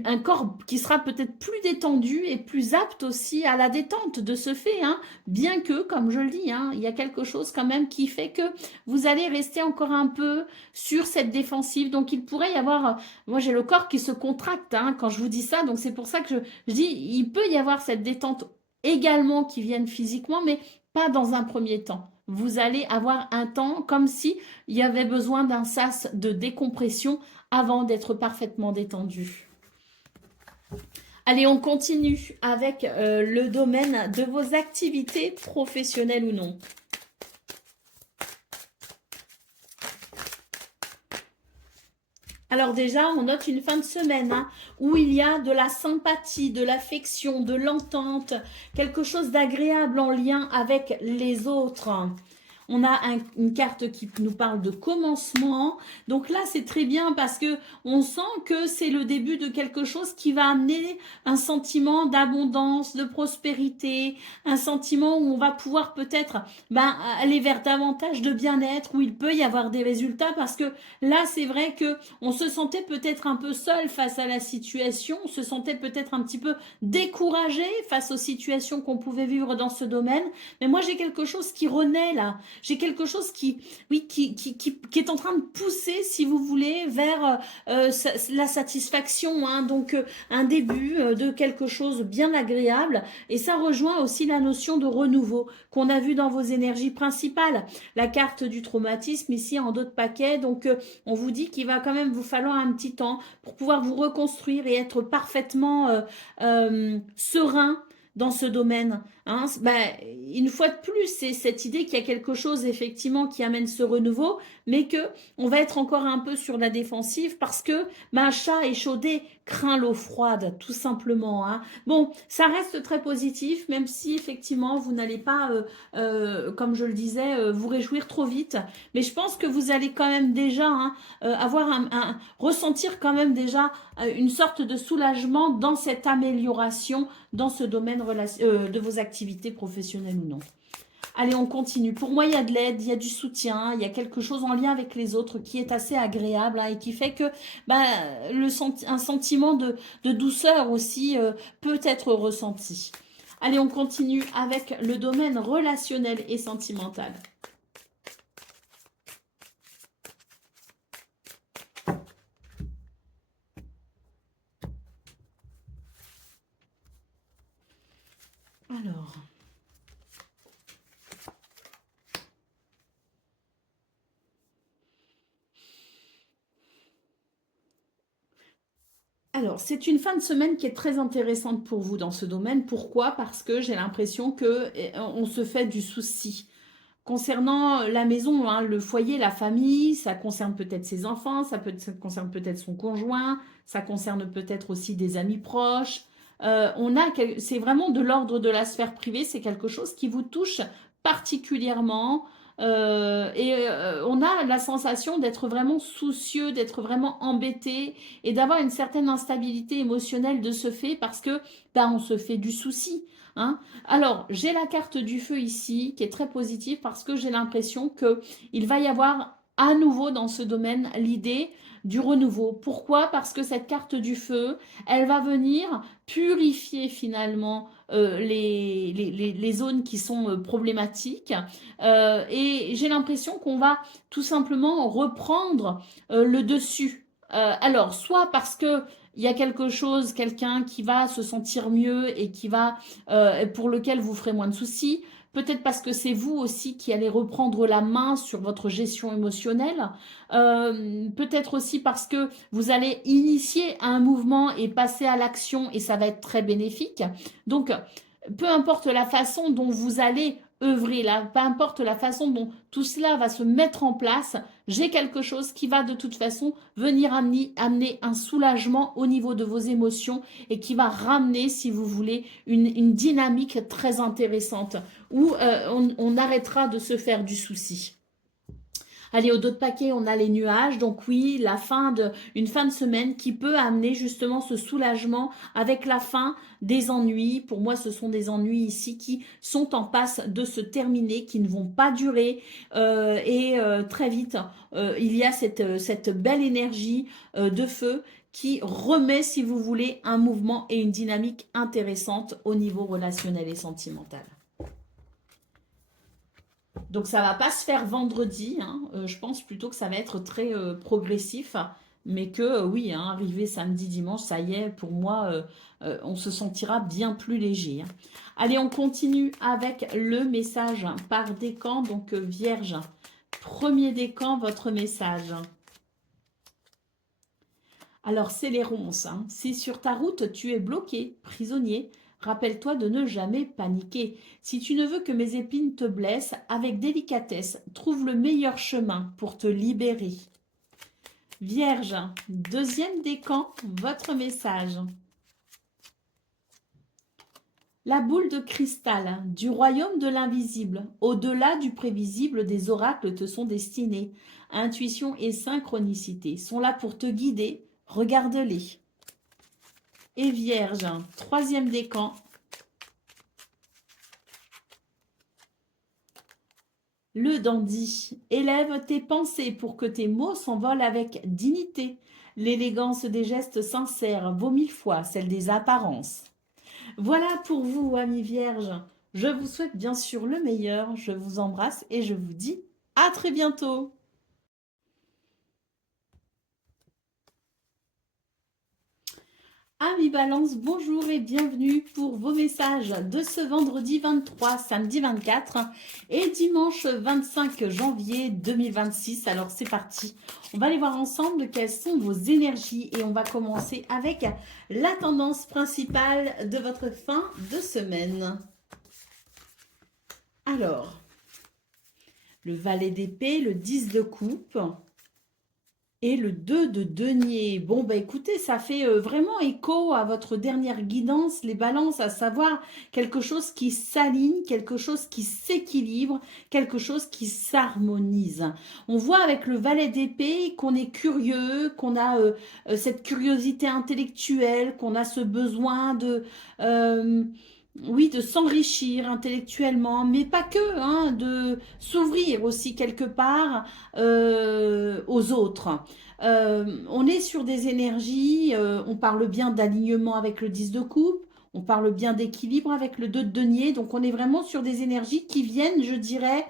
un corps qui sera peut-être plus détendu et plus apte aussi à la détente de ce fait, hein, bien que, comme je le dis, hein, il y a quelque chose quand même qui fait que vous allez rester encore un peu sur cette défensive. Donc, il pourrait y avoir, moi j'ai le corps qui se contracte hein, quand je vous dis ça, donc c'est pour ça que je dis, il peut y avoir cette détente également qui vienne physiquement, mais pas dans un premier temps. Vous allez avoir un temps comme si il y avait besoin d'un sas de décompression avant d'être parfaitement détendu. Allez, on continue avec le domaine de vos activités professionnelles ou non. Alors déjà, on note une fin de semaine hein, où il y a de la sympathie, de l'affection, de l'entente, quelque chose d'agréable en lien avec les autres. On a une carte qui nous parle de commencement. Donc là, c'est très bien parce que on sent que c'est le début de quelque chose qui va amener un sentiment d'abondance, de prospérité, un sentiment où on va pouvoir peut-être aller vers davantage de bien-être, où il peut y avoir des résultats parce que là, c'est vrai que on se sentait peut-être un peu seul face à la situation, on se sentait peut-être un petit peu découragé face aux situations qu'on pouvait vivre dans ce domaine. Mais moi, j'ai quelque chose qui renaît là. J'ai quelque chose qui est en train de pousser, si vous voulez, vers la satisfaction. Hein, donc, un début de quelque chose bien agréable. Et ça rejoint aussi la notion de renouveau qu'on a vu dans vos énergies principales. La carte du traumatisme ici en dos de paquet. Donc, on vous dit qu'il va quand même vous falloir un petit temps pour pouvoir vous reconstruire et être parfaitement serein dans ce domaine. Hein, ben, une fois de plus, c'est cette idée qu'il y a quelque chose effectivement qui amène ce renouveau, mais que on va être encore un peu sur la défensive parce que ben, un chat échaudé craint l'eau froide, tout simplement. Hein. Bon, ça reste très positif, même si effectivement vous n'allez pas, comme je le disais, vous réjouir trop vite. Mais je pense que vous allez quand même déjà hein, avoir ressentir quand même déjà une sorte de soulagement dans cette amélioration dans ce domaine de vos activités professionnelles ou non. Allez, on continue. Pour moi, il y a de l'aide, il y a du soutien, il y a quelque chose en lien avec les autres qui est assez agréable hein, et qui fait que bah, un sentiment de douceur aussi peut être ressenti. Allez, on continue avec le domaine relationnel et sentimental. Alors... Alors, c'est une fin de semaine qui est très intéressante pour vous dans ce domaine. Pourquoi? Parce que j'ai l'impression que on se fait du souci. Concernant la maison, hein, le foyer, la famille, ça concerne peut-être ses enfants, ça concerne peut-être son conjoint, ça concerne peut-être aussi des amis proches. C'est vraiment de l'ordre de la sphère privée, c'est quelque chose qui vous touche particulièrement. On a la sensation d'être vraiment soucieux, d'être vraiment embêté et d'avoir une certaine instabilité émotionnelle de ce fait parce que ben, on se fait du souci. Hein. Alors, j'ai la carte du feu ici qui est très positive parce que j'ai l'impression qu'il va y avoir à nouveau dans ce domaine l'idée du renouveau. Pourquoi? Parce que cette carte du feu, elle va venir purifier finalement les zones qui sont problématiques. Et j'ai l'impression qu'on va tout simplement reprendre le dessus. Alors, soit parce que il y a quelque chose, quelqu'un qui va se sentir mieux et qui va, pour lequel vous ferez moins de soucis. Peut-être parce que c'est vous aussi qui allez reprendre la main sur votre gestion émotionnelle. Peut-être aussi parce que vous allez initier un mouvement et passer à l'action et ça va être très bénéfique. Donc, peu importe la façon dont vous allez œuvrer, là, peu importe la façon dont tout cela va se mettre en place, j'ai quelque chose qui va de toute façon venir amener un soulagement au niveau de vos émotions et qui va ramener, si vous voulez, une dynamique très intéressante où on arrêtera de se faire du souci. Allez, au dos de paquet, on a les nuages. Donc oui, une fin de semaine qui peut amener justement ce soulagement avec la fin des ennuis. Pour moi, ce sont des ennuis ici qui sont en passe de se terminer, qui ne vont pas durer. Très vite, il y a cette belle énergie de feu qui remet, si vous voulez, un mouvement et une dynamique intéressante au niveau relationnel et sentimental. Donc ça va pas se faire vendredi, hein. Je pense plutôt que ça va être très progressif, mais que oui, hein, arrivé samedi, dimanche, ça y est, pour moi, on se sentira bien plus léger. Hein. Allez, on continue avec le message par décan, donc Vierge. Premier décan, votre message. Alors, c'est les ronces. Hein. Si sur ta route, tu es bloqué, prisonnier, rappelle-toi de ne jamais paniquer. Si tu ne veux que mes épines te blessent, avec délicatesse, trouve le meilleur chemin pour te libérer. Vierge, deuxième décan, votre message. La boule de cristal, du royaume de l'invisible, au-delà du prévisible, des oracles te sont destinés. Intuition et synchronicité sont là pour te guider. Regarde-les. Et Vierge, troisième décan. Le dandy, élève tes pensées pour que tes mots s'envolent avec dignité. L'élégance des gestes sincères vaut 1000 fois celle des apparences. Voilà pour vous, amis vierges. Je vous souhaite bien sûr le meilleur. Je vous embrasse et je vous dis à très bientôt. Amis Balance, bonjour et bienvenue pour vos messages de ce vendredi 23, samedi 24 et dimanche 25 janvier 2026. Alors c'est parti, on va aller voir ensemble quelles sont vos énergies et on va commencer avec la tendance principale de votre fin de semaine. Alors, le valet d'épée, le 10 de coupe et le 2 de denier. Bon, bah écoutez, ça fait vraiment écho à votre dernière guidance, les balances, à savoir quelque chose qui s'aligne, quelque chose qui s'équilibre, quelque chose qui s'harmonise. On voit avec le valet d'épée qu'on est curieux, qu'on a cette curiosité intellectuelle, qu'on a ce besoin de... oui, de s'enrichir intellectuellement, mais pas que, hein, de s'ouvrir aussi quelque part aux autres. On est sur des énergies, on parle bien d'alignement avec le 10 de coupe, on parle bien d'équilibre avec le 2 de denier, donc on est vraiment sur des énergies qui viennent, je dirais,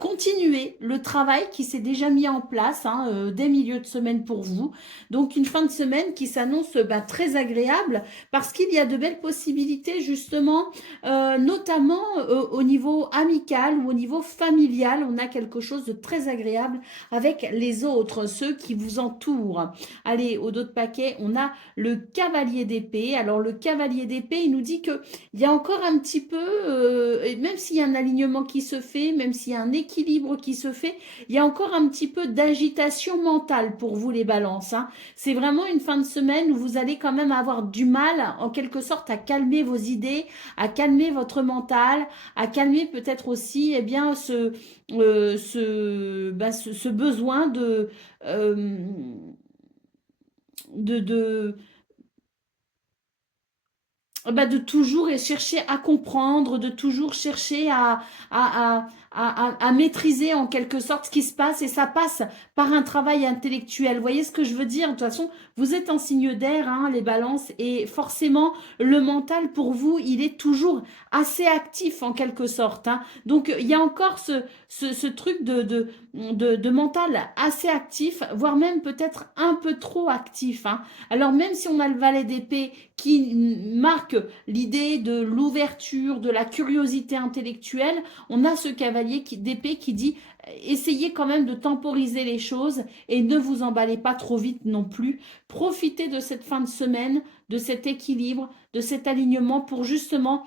continuer le travail qui s'est déjà mis en place hein, dès milieu de semaine pour vous. Donc une fin de semaine qui s'annonce très agréable parce qu'il y a de belles possibilités justement, notamment au niveau amical ou au niveau familial. On a quelque chose de très agréable avec les autres, ceux qui vous entourent. Allez, au dos de paquet, on a le cavalier d'épée. Alors le cavalier d'épée, il nous dit que il y a encore un petit peu, et même s'il y a un alignement qui se fait, même s'il y a un équilibre qui se fait, il y a encore un petit peu d'agitation mentale pour vous les balances. Hein. C'est vraiment une fin de semaine où vous allez quand même avoir du mal, en quelque sorte, à calmer vos idées, à calmer votre mental, à calmer peut-être aussi eh bien, ce besoin euh, de de toujours chercher à comprendre, de toujours chercher à maîtriser en quelque sorte ce qui se passe et ça passe par un travail intellectuel. Vous voyez ce que je veux dire? De toute façon, vous êtes en signe d'air, hein, les balances, et forcément, le mental pour vous, il est toujours assez actif en quelque sorte. Hein. Donc, il y a encore ce truc de mental assez actif, voire même peut-être un peu trop actif. Hein. Alors, même si on a le valet d'épée qui marque l'idée de l'ouverture, de la curiosité intellectuelle, on a ce cavalier d'épée qui dit essayez quand même de temporiser les choses et ne vous emballez pas trop vite non plus. Profitez de cette fin de semaine, de cet équilibre, de cet alignement pour justement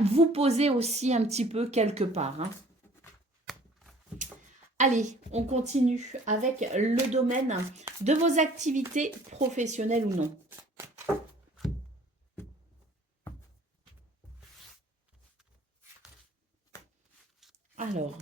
vous poser aussi un petit peu quelque part. Hein. Allez, on continue avec le domaine de vos activités professionnelles ou non. Alors,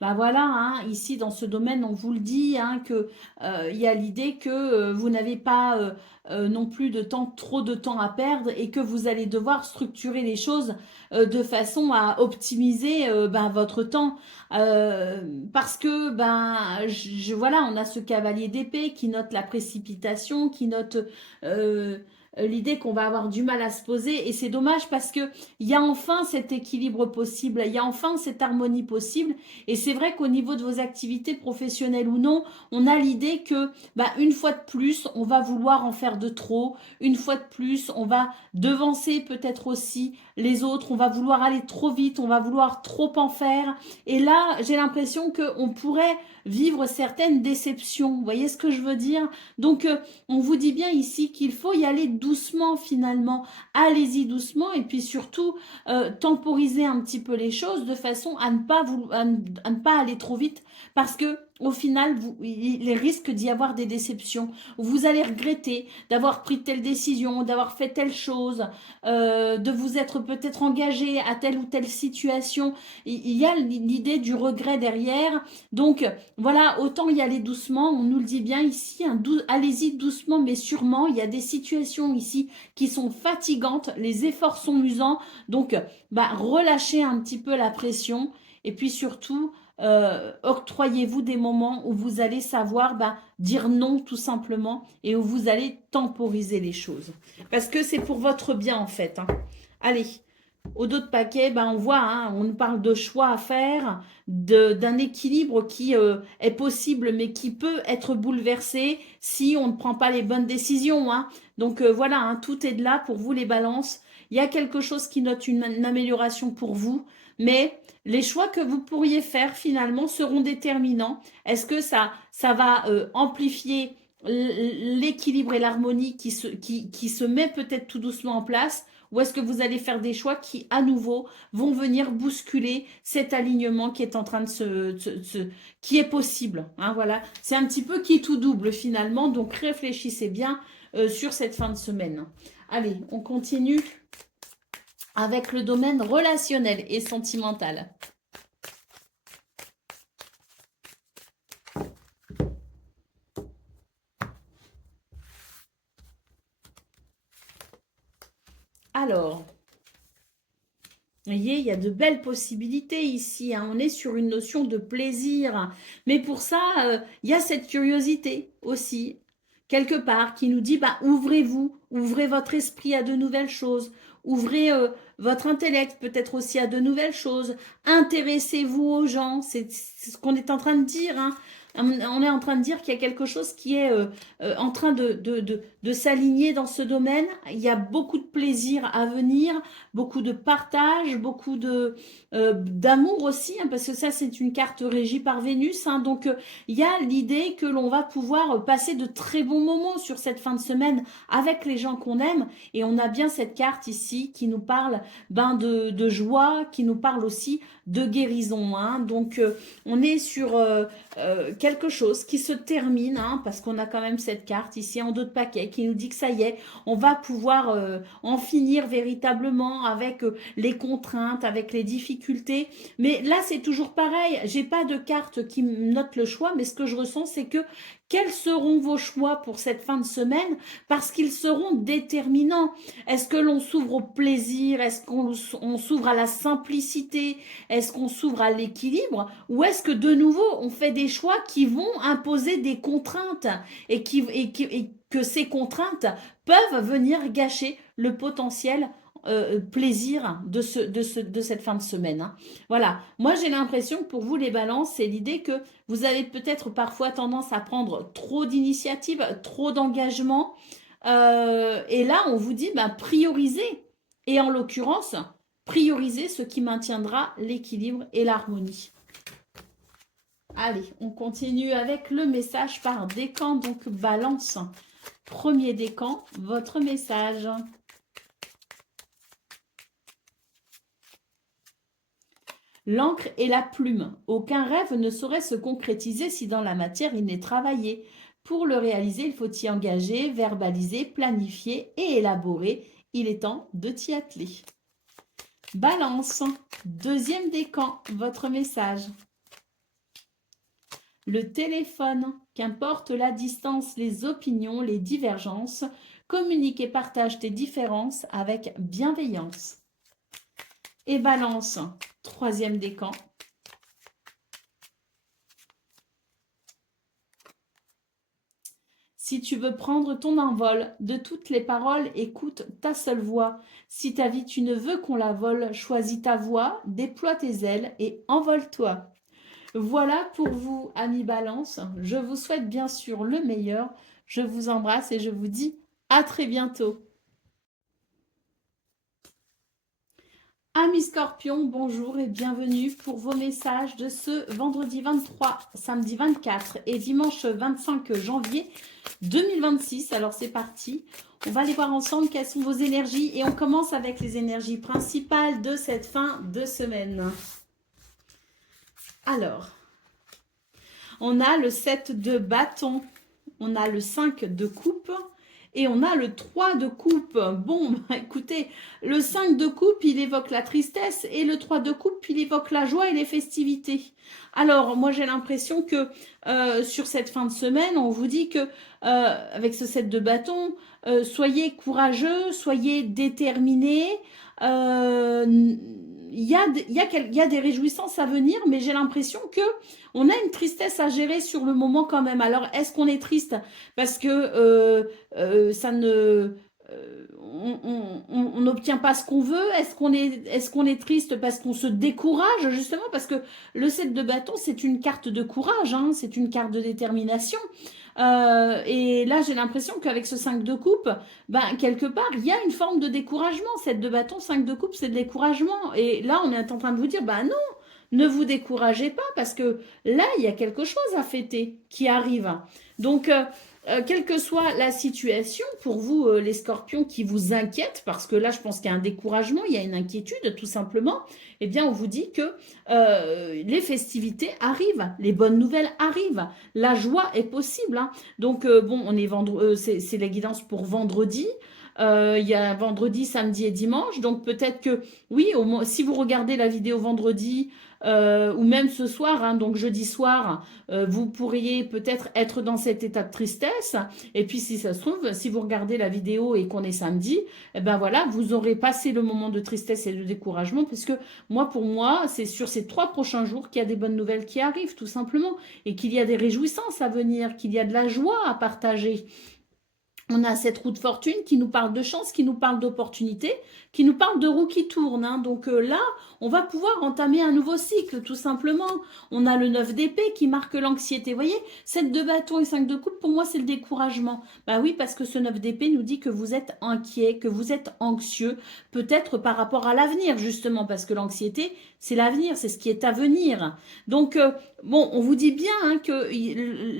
voilà, hein, ici dans ce domaine, on vous le dit, hein, que y a l'idée que vous n'avez pas non plus trop de temps à perdre et que vous allez devoir structurer les choses de façon à optimiser votre temps. Parce que voilà, on a ce cavalier d'épée qui note la précipitation, qui note l'idée qu'on va avoir du mal à se poser et c'est dommage parce que il y a enfin cet équilibre possible, il y a enfin cette harmonie possible et c'est vrai qu'au niveau de vos activités professionnelles ou non, on a l'idée que une fois de plus, on va vouloir en faire de trop, une fois de plus, on va devancer peut-être aussi les autres, on va vouloir aller trop vite, on va vouloir trop en faire et là, j'ai l'impression qu'on pourrait vivre certaines déceptions, vous voyez ce que je veux dire? Donc, on vous dit bien ici qu'il faut y aller doucement finalement. Allez-y doucement et puis surtout temporiser un petit peu les choses de façon à ne pas aller trop vite parce que au final, il risque d'y avoir des déceptions. Vous allez regretter d'avoir pris telle décision, d'avoir fait telle chose, de vous être peut-être engagé à telle ou telle situation. Il y a l'idée du regret derrière. Donc, voilà, autant y aller doucement. On nous le dit bien ici. Hein, allez-y doucement, mais sûrement. Il y a des situations ici qui sont fatigantes. Les efforts sont usants. Donc, relâchez un petit peu la pression. Et puis surtout, octroyez-vous des moments où vous allez savoir dire non tout simplement et où vous allez temporiser les choses. Parce que c'est pour votre bien en fait. Hein. Allez, au dos de paquet, on voit, hein, on nous parle de choix à faire, d'un équilibre qui est possible mais qui peut être bouleversé si on ne prend pas les bonnes décisions. Hein. Donc voilà, hein, tout est de là pour vous les balances. Il y a quelque chose qui note une amélioration pour vous, mais les choix que vous pourriez faire finalement seront déterminants. Est-ce que ça va amplifier l'équilibre et l'harmonie qui se met peut-être tout doucement en place, ou est-ce que vous allez faire des choix qui, à nouveau, vont venir bousculer cet alignement qui est en train de qui est possible, hein, voilà. C'est un petit peu qui tout double finalement, donc réfléchissez bien sur cette fin de semaine. Allez, on continue avec le domaine relationnel et sentimental. Alors, vous voyez, il y a de belles possibilités ici, hein. On est sur une notion de plaisir. Mais pour ça, il y a cette curiosité aussi, quelque part, qui nous dit, bah, ouvrez-vous, ouvrez votre esprit à de nouvelles choses, ouvrez votre intellect peut-être aussi à de nouvelles choses, intéressez-vous aux gens, c'est ce qu'on est en train de dire, hein. On est en train de dire qu'il y a quelque chose qui est en train de s'aligner dans ce domaine. Il y a beaucoup de plaisir à venir, beaucoup de partage, beaucoup d'amour aussi, hein, parce que ça c'est une carte régie par Vénus, hein, donc il y a l'idée que l'on va pouvoir passer de très bons moments sur cette fin de semaine avec les gens qu'on aime, et on a bien cette carte ici qui nous parle de joie, qui nous parle aussi de guérison, hein. Donc on est sur quelque chose qui se termine, hein, parce qu'on a quand même cette carte ici en dos de paquet qui nous dit que ça y est, on va pouvoir en finir véritablement avec les contraintes, avec les difficultés. Mais là, c'est toujours pareil. J'ai pas de carte qui me note le choix, mais ce que je ressens, c'est que quels seront vos choix pour cette fin de semaine? Parce qu'ils seront déterminants. Est-ce que l'on s'ouvre au plaisir? Est-ce qu'on s'ouvre à la simplicité? Est-ce qu'on s'ouvre à l'équilibre? Ou est-ce que de nouveau, on fait des choix qui vont imposer des contraintes et que ces contraintes peuvent venir gâcher le potentiel plaisir de cette fin de semaine, hein. Voilà, moi j'ai l'impression que pour vous les balances, c'est l'idée que vous avez peut-être parfois tendance à prendre trop d'initiatives, trop d'engagement, et là on vous dit priorisez, et en l'occurrence, priorisez ce qui maintiendra l'équilibre et l'harmonie. Allez, on continue avec le message par décan, donc balance. Premier décan, votre message. L'encre et la plume. Aucun rêve ne saurait se concrétiser si dans la matière il n'est travaillé. Pour le réaliser, il faut y engager, verbaliser, planifier et élaborer. Il est temps de t'y atteler. Balance. Deuxième décan, votre message. Le téléphone, qu'importe la distance, les opinions, les divergences, communique et partage tes différences avec bienveillance. Et balance, troisième décan. Si tu veux prendre ton envol, de toutes les paroles, écoute ta seule voix. Si ta vie tu ne veux qu'on la vole, choisis ta voix, déploie tes ailes et envole-toi. Voilà pour vous, amis Balance. Je vous souhaite bien sûr le meilleur. Je vous embrasse et je vous dis à très bientôt. Amis Scorpion, bonjour et bienvenue pour vos messages de ce vendredi 23, samedi 24 et dimanche 25 janvier 2026. Alors c'est parti, on va aller voir ensemble quelles sont vos énergies et on commence avec les énergies principales de cette fin de semaine. Alors, on a le 7 de bâton, on a le 5 de coupe et on a le 3 de coupe. Bon, écoutez, le 5 de coupe, il évoque la tristesse et le 3 de coupe, il évoque la joie et les festivités. Alors, moi, j'ai l'impression que sur cette fin de semaine, on vous dit que avec ce 7 de bâton, soyez courageux, soyez déterminés. Il y a des réjouissances à venir, mais j'ai l'impression que on a une tristesse à gérer sur le moment quand même. Alors, est-ce qu'on est triste parce que ça ne... on n'obtient pas ce qu'on veut? Est-ce qu'on est triste parce qu'on se décourage, justement? Parce que le 7 de bâton, c'est une carte de courage, hein, c'est une carte de détermination. Et là, j'ai l'impression qu'avec ce 5 de coupe, quelque part, il y a une forme de découragement. 7 de bâton, 5 de coupe, c'est de découragement. Et là, on est en train de vous dire, non, ne vous découragez pas parce que là, il y a quelque chose à fêter qui arrive. Donc, quelle que soit la situation, pour vous, les scorpions qui vous inquiètent, parce que là, je pense qu'il y a un découragement, il y a une inquiétude, tout simplement, eh bien, on vous dit que les festivités arrivent, les bonnes nouvelles arrivent, la joie est possible, hein. Donc, bon, on est c'est la guidance pour vendredi. Il y a vendredi, samedi et dimanche. Donc peut-être que, oui, si vous regardez la vidéo vendredi ou même ce soir, hein, donc jeudi soir, vous pourriez peut-être être dans cet état de tristesse. Et puis si ça se trouve, si vous regardez la vidéo et qu'on est samedi, eh ben voilà, vous aurez passé le moment de tristesse et de découragement, parce que moi, pour moi, c'est sur ces 3 prochains jours qu'il y a des bonnes nouvelles qui arrivent, tout simplement, et qu'il y a des réjouissances à venir, qu'il y a de la joie à partager. On a cette roue de fortune qui nous parle de chance, qui nous parle d'opportunité, qui nous parle de roue qui tourne, hein. Donc là, on va pouvoir entamer un nouveau cycle, tout simplement. On a le 9 d'épée qui marque l'anxiété. Vous voyez, 7 de bâton et 5 de coupe, pour moi, c'est le découragement. Bah oui, parce que ce 9 d'épée nous dit que vous êtes inquiet, que vous êtes anxieux, peut-être par rapport à l'avenir, justement, parce que l'anxiété, c'est l'avenir, c'est ce qui est à venir. Donc, bon, on vous dit bien hein, que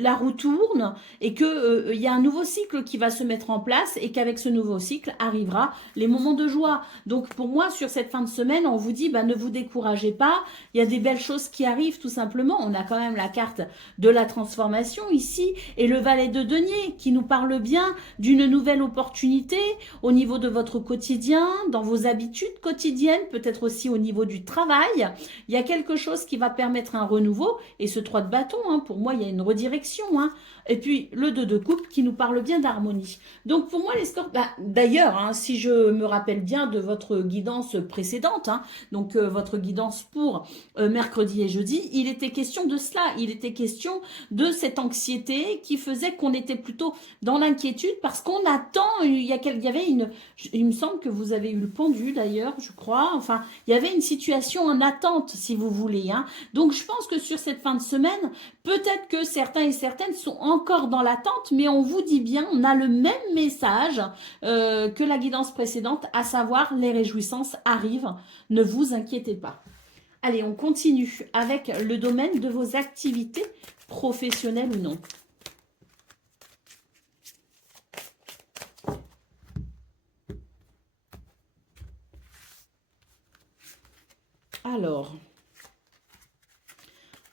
la roue tourne et qu'il y a un nouveau cycle qui va se mettre en place et qu'avec ce nouveau cycle arrivera les moments de joie. Donc pour moi, sur cette fin de semaine, on vous dit, bah, ne vous découragez pas, il y a des belles choses qui arrivent tout simplement. On a quand même la carte de la transformation ici et le valet de denier qui nous parle bien d'une nouvelle opportunité au niveau de votre quotidien, dans vos habitudes quotidiennes, peut-être aussi au niveau du travail. Il y a quelque chose qui va permettre un renouveau et ce 3 de bâton, hein, pour moi, il y a une redirection. Hein. Et puis le 2 de coupe qui nous parle bien d'harmonie. Donc pour moi les scorpions, bah, d'ailleurs, hein, si je me rappelle bien de votre guidance précédente, hein, donc votre guidance pour mercredi et jeudi, il était question de cela, il était question de cette anxiété qui faisait qu'on était plutôt dans l'inquiétude parce qu'on attend, il y avait il me semble que vous avez eu le pendu d'ailleurs, je crois, enfin il y avait une situation en attente si vous voulez. Hein. Donc je pense que sur cette fin de semaine, peut-être que certains et certaines sont encore dans l'attente, mais on vous dit bien, on a le même message que la guidance précédente, à savoir les réjouissances arrivent, ne vous inquiétez pas. Allez, on continue avec le domaine de vos activités professionnelles ou non. Alors,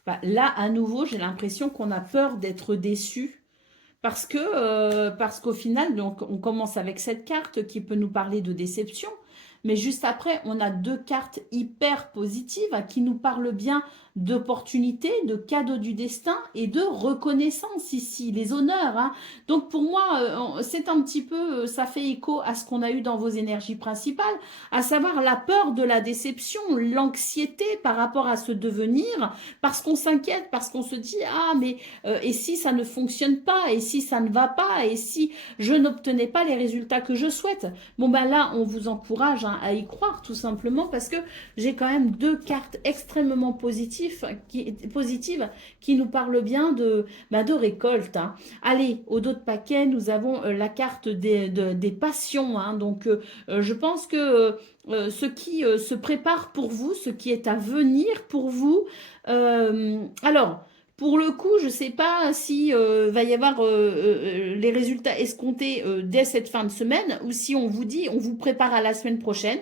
bah, là, à nouveau, j'ai l'impression qu'on a peur d'être déçu parce qu'au final, donc, on commence avec cette carte qui peut nous parler de déception. Mais juste après, on a 2 cartes hyper positives qui nous parlent bien d'opportunités, de cadeaux du destin et de reconnaissance ici, les honneurs. Hein. Donc pour moi, c'est un petit peu, ça fait écho à ce qu'on a eu dans vos énergies principales, à savoir la peur de la déception, l'anxiété par rapport à ce devenir, parce qu'on s'inquiète, parce qu'on se dit, ah mais et si ça ne fonctionne pas, et si ça ne va pas, et si je n'obtenais pas les résultats que je souhaite. Bon ben là, on vous encourage hein, à y croire tout simplement parce que j'ai quand même 2 cartes extrêmement positives qui nous parlent bien de récolte. Hein. Allez, au dos de paquet, nous avons la carte des passions. Hein. Donc, je pense que ce qui se prépare pour vous, ce qui est à venir pour vous, alors... Pour le coup, je ne sais pas si va y avoir les résultats escomptés dès cette fin de semaine ou si on vous dit, on vous prépare à la semaine prochaine.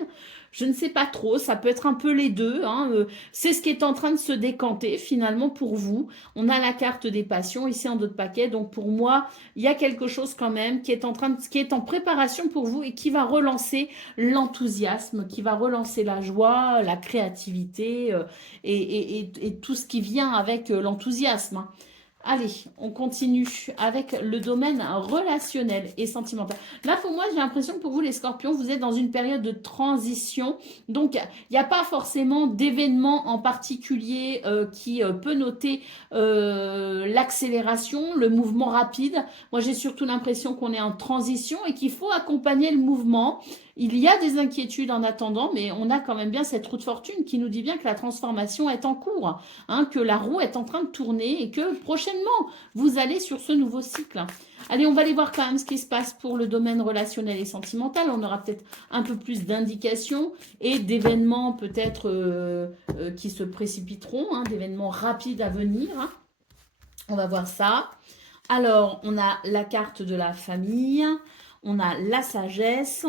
Je ne sais pas trop, ça peut être un peu les deux. Hein, c'est ce qui est en train de se décanter finalement pour vous. On a la carte des passions ici en dos de paquet. Donc pour moi, il y a quelque chose quand même qui est en préparation pour vous et qui va relancer l'enthousiasme, qui va relancer la joie, la créativité et tout ce qui vient avec l'enthousiasme. Hein. Allez, on continue avec le domaine relationnel et sentimental. Là, pour moi, j'ai l'impression que pour vous, les scorpions, vous êtes dans une période de transition. Donc, il n'y a pas forcément d'événement en particulier qui peut noter l'accélération, le mouvement rapide. Moi, j'ai surtout l'impression qu'on est en transition et qu'il faut accompagner le mouvement. Il y a des inquiétudes en attendant, mais on a quand même bien cette roue de fortune qui nous dit bien que la transformation est en cours, hein, que la roue est en train de tourner et que prochainement, vous allez sur ce nouveau cycle. Allez, on va aller voir quand même ce qui se passe pour le domaine relationnel et sentimental. On aura peut-être un peu plus d'indications et d'événements peut-être qui se précipiteront, hein, d'événements rapides à venir. Hein. On va voir ça. Alors, on a la carte de la famille, on a la sagesse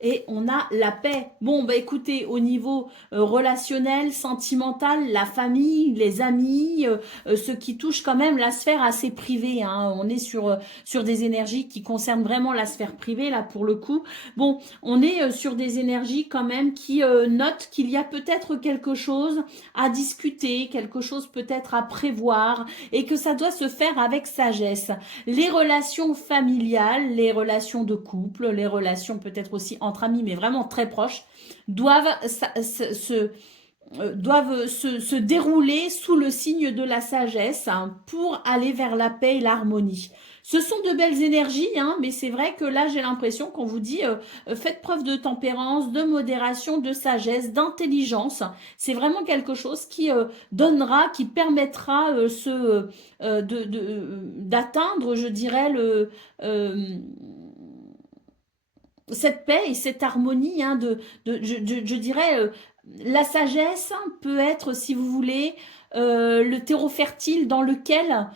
et on a la paix. Bon, bah écoutez, au niveau relationnel, sentimental, la famille, les amis, ce qui touche quand même la sphère assez privée. Hein. On est sur des énergies qui concernent vraiment la sphère privée, là, pour le coup. Bon, on est sur des énergies quand même qui notent qu'il y a peut-être quelque chose à discuter, quelque chose peut-être à prévoir et que ça doit se faire avec sagesse. Les relations familiales, les relations de couple, les relations peut-être aussi entre amis, mais vraiment très proches, doivent se dérouler sous le signe de la sagesse hein, pour aller vers la paix et l'harmonie. Ce sont de belles énergies, hein, mais c'est vrai que là, j'ai l'impression qu'on vous dit faites preuve de tempérance, de modération, de sagesse, d'intelligence. C'est vraiment quelque chose qui donnera, qui permettra d'atteindre, je dirais, cette paix et cette harmonie, hein, je dirais, la sagesse peut être, si vous voulez, le terreau fertile dans lequel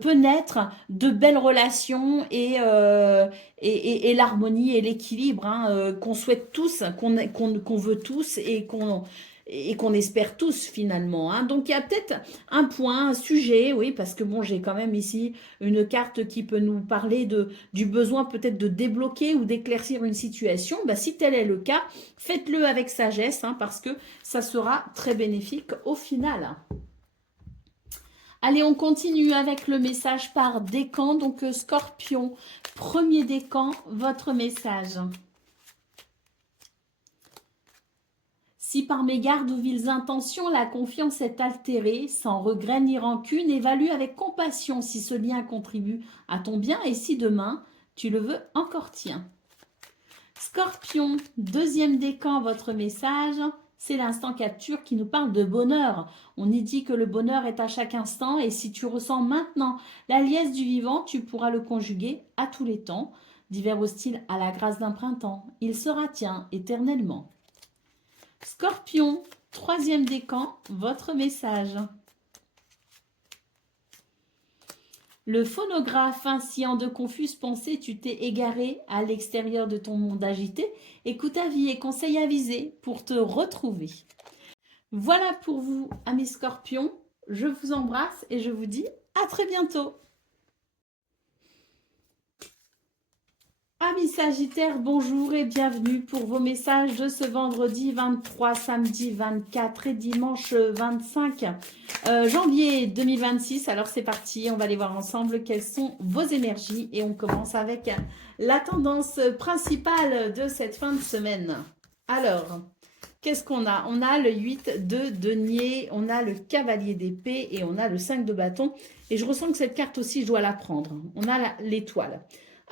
peut naître de belles relations et l'harmonie et l'équilibre hein, qu'on souhaite tous, qu'on veut tous et qu'on espère tous finalement. Hein. Donc il y a peut-être un point, un sujet, oui, parce que bon, j'ai quand même ici une carte qui peut nous parler du besoin peut-être de débloquer ou d'éclaircir une situation. Bah, si tel est le cas, faites-le avec sagesse, hein, parce que ça sera très bénéfique au final. Allez, on continue avec le message par décan. Donc, Scorpion, premier décan, votre message. Si par mégarde ou viles intentions, la confiance est altérée, sans regret ni rancune, évalue avec compassion si ce lien contribue à ton bien et si demain, tu le veux encore tien. Scorpion, deuxième décan, votre message, c'est l'instant capture qui nous parle de bonheur. On y dit que le bonheur est à chaque instant et si tu ressens maintenant la liesse du vivant, tu pourras le conjuguer à tous les temps. D'hiver hostile à la grâce d'un printemps, il sera tien éternellement. Scorpion, troisième décan, votre message. Le phonographe, ainsi en de confuses pensées, tu t'es égaré à l'extérieur de ton monde agité. Écoute avis et conseils avisés pour te retrouver. Voilà pour vous, amis scorpions. Je vous embrasse et je vous dis à très bientôt. Amis Sagittaires, bonjour et bienvenue pour vos messages de ce vendredi 23, samedi 24 et dimanche 25 janvier 2026. Alors c'est parti, on va aller voir ensemble quelles sont vos énergies et on commence avec la tendance principale de cette fin de semaine. Alors, qu'est-ce qu'on a? On a le 8 de denier, on a le cavalier d'épée et on a le 5 de bâton. Et je ressens que cette carte aussi, je dois la prendre. On a l'étoile.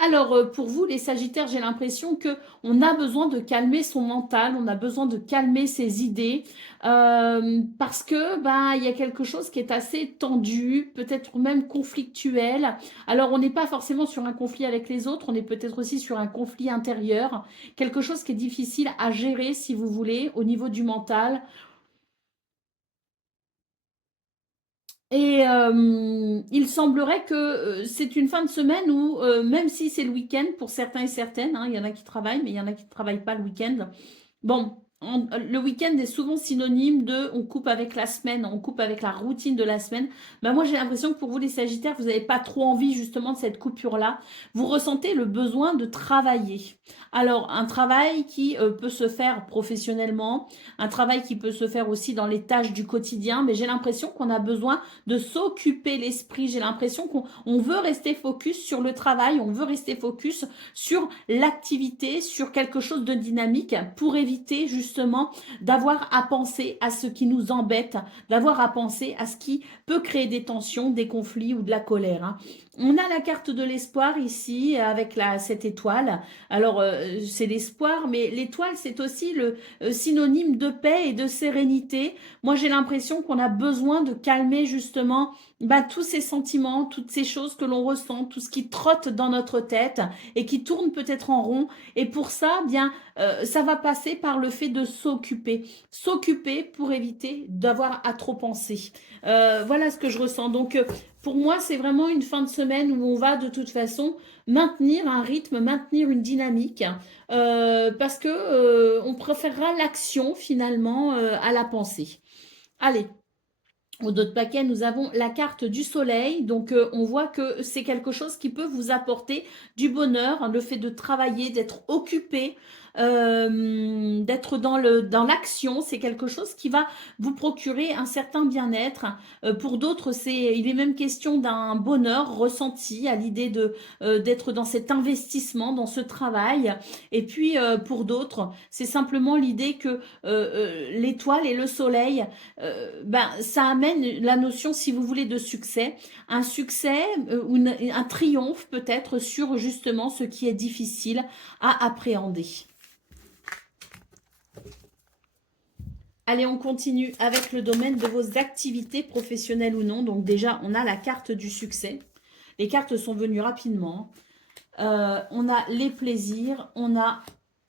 Alors, pour vous, les Sagittaires, j'ai l'impression qu'on a besoin de calmer son mental, on a besoin de calmer ses idées, parce que il y a quelque chose qui est assez tendu, peut-être même conflictuel. Alors, on n'est pas forcément sur un conflit avec les autres, on est peut-être aussi sur un conflit intérieur, quelque chose qui est difficile à gérer, si vous voulez, au niveau du mental. Et il semblerait que c'est une fin de semaine où, même si c'est le week-end pour certains et certaines, hein, il y en a qui travaillent, mais il y en a qui ne travaillent pas le week-end. Bon, le week-end est souvent synonyme de on coupe avec la semaine, on coupe avec la routine de la semaine. Moi, j'ai l'impression que pour vous, les Sagittaires, vous n'avez pas trop envie justement de cette coupure-là. Vous ressentez le besoin de travailler. Alors, un travail qui peut se faire professionnellement, un travail qui peut se faire aussi dans les tâches du quotidien, mais j'ai l'impression qu'on a besoin de s'occuper l'esprit. J'ai l'impression qu'on veut rester focus sur le travail, on veut rester focus sur l'activité, sur quelque chose de dynamique pour éviter justement justement d'avoir à penser à ce qui nous embête, d'avoir à penser à ce qui peut créer des tensions, des conflits ou de la colère, hein. On a la carte de l'espoir ici avec cette étoile. Alors, c'est l'espoir, mais l'étoile, c'est aussi le synonyme de paix et de sérénité. Moi, j'ai l'impression qu'on a besoin de calmer justement tous ces sentiments, toutes ces choses que l'on ressent, tout ce qui trotte dans notre tête et qui tourne peut-être en rond. Et pour ça, bien, ça va passer par le fait de s'occuper. S'occuper pour éviter d'avoir à trop penser. Voilà ce que je ressens. Donc, pour moi, c'est vraiment une fin de semaine où on va de toute façon maintenir un rythme, maintenir une dynamique, parce que on préférera l'action finalement à la pensée. Allez. Au dos de paquet, nous avons la carte du soleil. Donc, on voit que c'est quelque chose qui peut vous apporter du bonheur, hein, le fait de travailler, d'être occupé, d'être dans l'action. C'est quelque chose qui va vous procurer un certain bien-être. Pour d'autres, il est même question d'un bonheur ressenti à l'idée d'être dans cet investissement, dans ce travail. Et puis, pour d'autres, c'est simplement l'idée que l'étoile et le soleil, ça amène la notion, si vous voulez, de succès, un succès ou un triomphe peut-être sur justement ce qui est difficile à appréhender. Allez, on continue avec le domaine de vos activités professionnelles ou non. Donc déjà, on a la carte du succès. Les cartes sont venues rapidement. On a les plaisirs, on a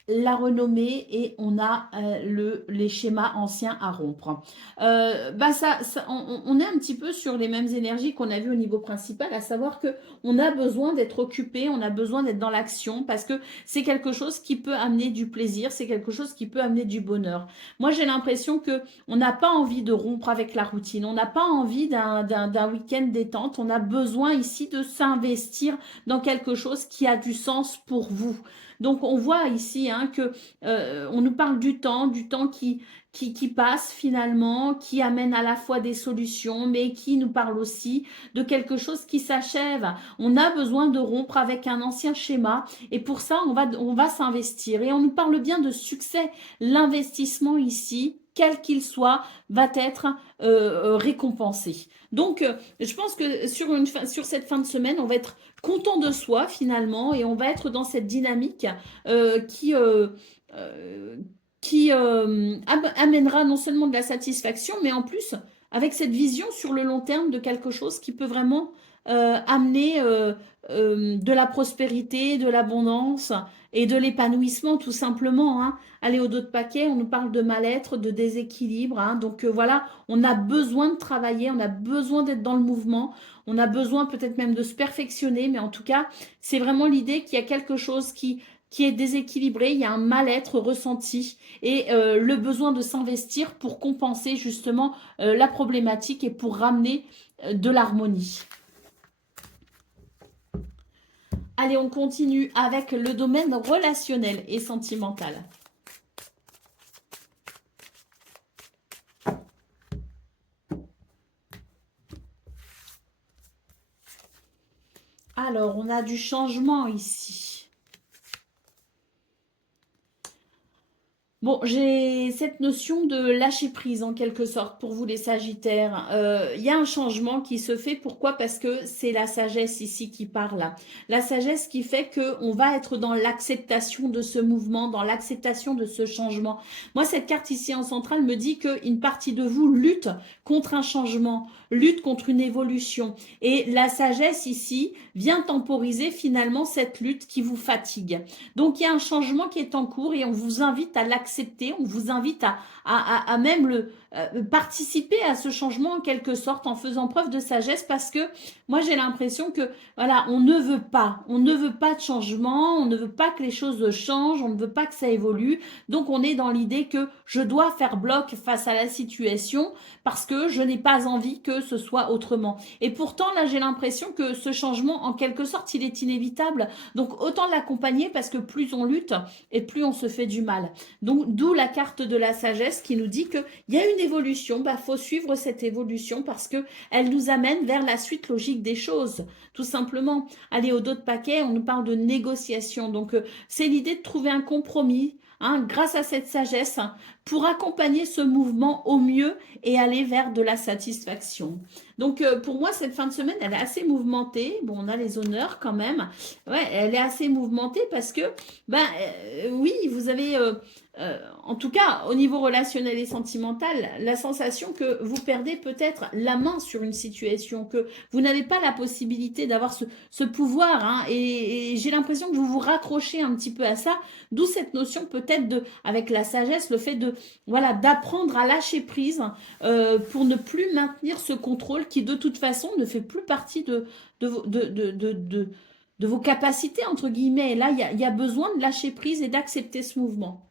la renommée et on a les schémas anciens à rompre. On est un petit peu sur les mêmes énergies qu'on a vues au niveau principal, à savoir que on a besoin d'être occupé, on a besoin d'être dans l'action parce que c'est quelque chose qui peut amener du plaisir, c'est quelque chose qui peut amener du bonheur. Moi, j'ai l'impression que on n'a pas envie de rompre avec la routine, on n'a pas envie d'un week-end détente, on a besoin ici de s'investir dans quelque chose qui a du sens pour vous. Donc, on voit ici que on nous parle du temps qui passe finalement, qui amène à la fois des solutions, mais qui nous parle aussi de quelque chose qui s'achève. On a besoin de rompre avec un ancien schéma et pour ça, on va s'investir. Et on nous parle bien de succès. L'investissement ici, quel qu'il soit, va être récompensé. Donc, je pense que sur cette fin de semaine, on va être content de soi finalement et on va être dans cette dynamique qui amènera non seulement de la satisfaction, mais en plus avec cette vision sur le long terme de quelque chose qui peut vraiment amener de la prospérité, de l'abondance et de l'épanouissement tout simplement, hein. Allez, au dos de paquet, on nous parle de mal-être, de déséquilibre, hein. Donc voilà, on a besoin de travailler, on a besoin d'être dans le mouvement, on a besoin peut-être même de se perfectionner, mais en tout cas, c'est vraiment l'idée qu'il y a quelque chose qui est déséquilibré, il y a un mal-être ressenti et le besoin de s'investir pour compenser justement la problématique et pour ramener de l'harmonie. Allez, on continue avec le domaine relationnel et sentimental. Alors, on a du changement ici. Bon, j'ai cette notion de lâcher prise en quelque sorte pour vous les Sagittaires. Il y a un changement qui se fait. Pourquoi? Parce que c'est la sagesse ici qui parle. La sagesse qui fait qu'on va être dans l'acceptation de ce mouvement, dans l'acceptation de ce changement. Moi, cette carte ici en centrale me dit qu'une partie de vous lutte contre un changement, lutte contre une évolution. Et la sagesse ici vient temporiser finalement cette lutte qui vous fatigue. Donc, il y a un changement qui est en cours et on vous invite à l'accepter. On vous invite à même participer à ce changement en quelque sorte en faisant preuve de sagesse parce que moi j'ai l'impression que voilà, on ne veut pas de changement, on ne veut pas que les choses changent, on ne veut pas que ça évolue. Donc on est dans l'idée que je dois faire bloc face à la situation parce que je n'ai pas envie que ce soit autrement. Et pourtant là j'ai l'impression que ce changement en quelque sorte il est inévitable. Donc autant l'accompagner parce que plus on lutte et plus on se fait du mal. Donc d'où la carte de la sagesse qui nous dit qu'il y a une évolution, faut suivre cette évolution parce que elle nous amène vers la suite logique des choses, tout simplement. Allez, au dos de paquet, on nous parle de négociation. Donc c'est l'idée de trouver un compromis hein, grâce à cette sagesse, pour accompagner ce mouvement au mieux et aller vers de la satisfaction. Donc, pour moi, cette fin de semaine, elle est assez mouvementée. Bon, on a les honneurs quand même. Ouais, elle est assez mouvementée parce que, ben, oui, vous avez, en tout cas, au niveau relationnel et sentimental, la sensation que vous perdez peut-être la main sur une situation, que vous n'avez pas la possibilité d'avoir ce pouvoir, hein, et j'ai l'impression que vous vous raccrochez un petit peu à ça, d'où cette notion peut-être de, avec la sagesse, le fait de, voilà, d'apprendre à lâcher prise pour ne plus maintenir ce contrôle qui de toute façon ne fait plus partie de vos capacités, entre guillemets. Et là, il y a besoin de lâcher prise et d'accepter ce mouvement.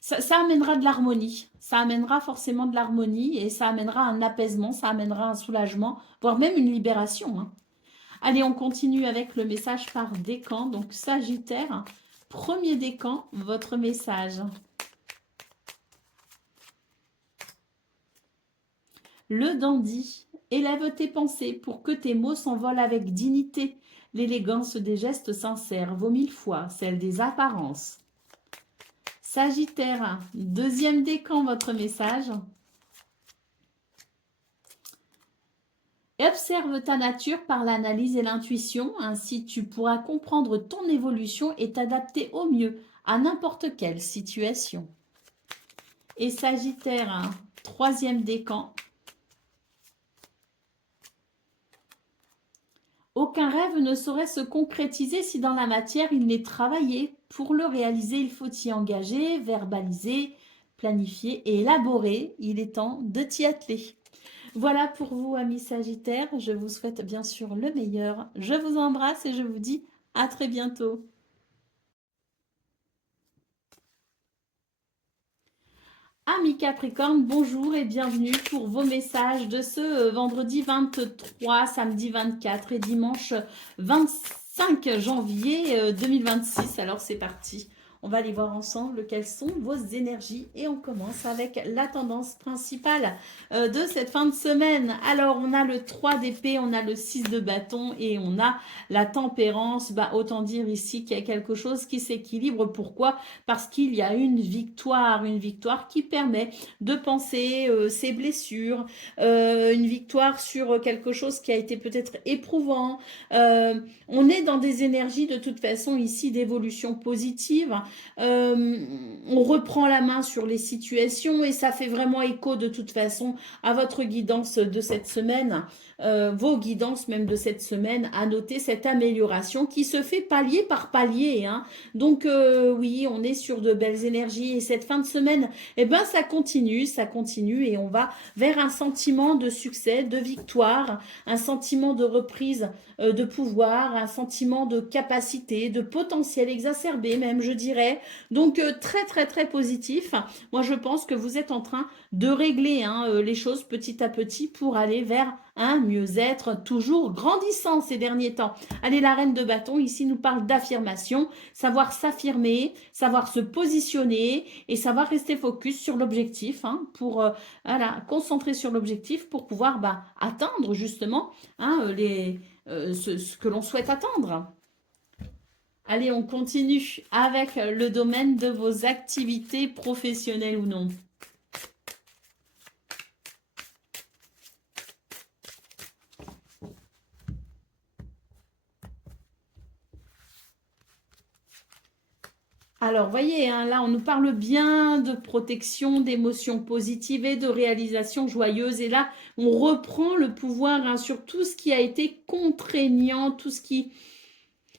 Ça amènera de l'harmonie. Ça amènera forcément de l'harmonie et ça amènera un apaisement, ça amènera un soulagement, voire même une libération, hein. Allez, on continue avec le message par décan. Donc, Sagittaire, premier décan, votre message. Le dandy, élève tes pensées pour que tes mots s'envolent avec dignité. L'élégance des gestes sincères vaut 1000 fois celle des apparences. Sagittaire, deuxième décan, votre message. Observe ta nature par l'analyse et l'intuition, ainsi tu pourras comprendre ton évolution et t'adapter au mieux à n'importe quelle situation. Et Sagittaire, troisième décan. Aucun rêve ne saurait se concrétiser si dans la matière il n'est travaillé. Pour le réaliser, il faut y engager, verbaliser, planifier et élaborer. Il est temps de t'y atteler. Voilà pour vous, amis Sagittaires. Je vous souhaite bien sûr le meilleur. Je vous embrasse et je vous dis à très bientôt. Amis Capricorne, bonjour et bienvenue pour vos messages de ce vendredi 23, samedi 24 et dimanche 25 janvier 2026. Alors c'est parti. On va aller voir ensemble quelles sont vos énergies et on commence avec la tendance principale de cette fin de semaine. Alors, on a le 3 d'épée, on a le 6 de bâton et on a la tempérance. Bah, autant dire ici qu'il y a quelque chose qui s'équilibre. Pourquoi? Parce qu'il y a une victoire qui permet de penser ses blessures, une victoire sur quelque chose qui a été peut-être éprouvant. On est dans des énergies de toute façon ici d'évolution positive. On reprend la main sur les situations et ça fait vraiment écho de toute façon à votre guidance de cette semaine, vos guidances même de cette semaine, à noter cette amélioration qui se fait palier par palier, hein. Donc oui, on est sur de belles énergies et cette fin de semaine, eh ben ça continue et on va vers un sentiment de succès, de victoire, un sentiment de reprise de pouvoir, un sentiment de capacité, de potentiel exacerbé même, je dirais. Donc très très très positif. Moi je pense que vous êtes en train de régler les choses petit à petit pour aller vers un mieux-être toujours grandissant ces derniers temps. Allez, la reine de bâton ici nous parle d'affirmation, savoir s'affirmer, savoir se positionner et savoir rester focus sur l'objectif, hein, pour voilà, concentrer sur l'objectif pour pouvoir atteindre justement ce que l'on souhaite atteindre. Allez, on continue avec le domaine de vos activités professionnelles ou non. Alors, voyez, hein, là, on nous parle bien de protection, d'émotions positives et de réalisations joyeuses. Et là, on reprend le pouvoir sur tout ce qui a été contraignant, tout ce qui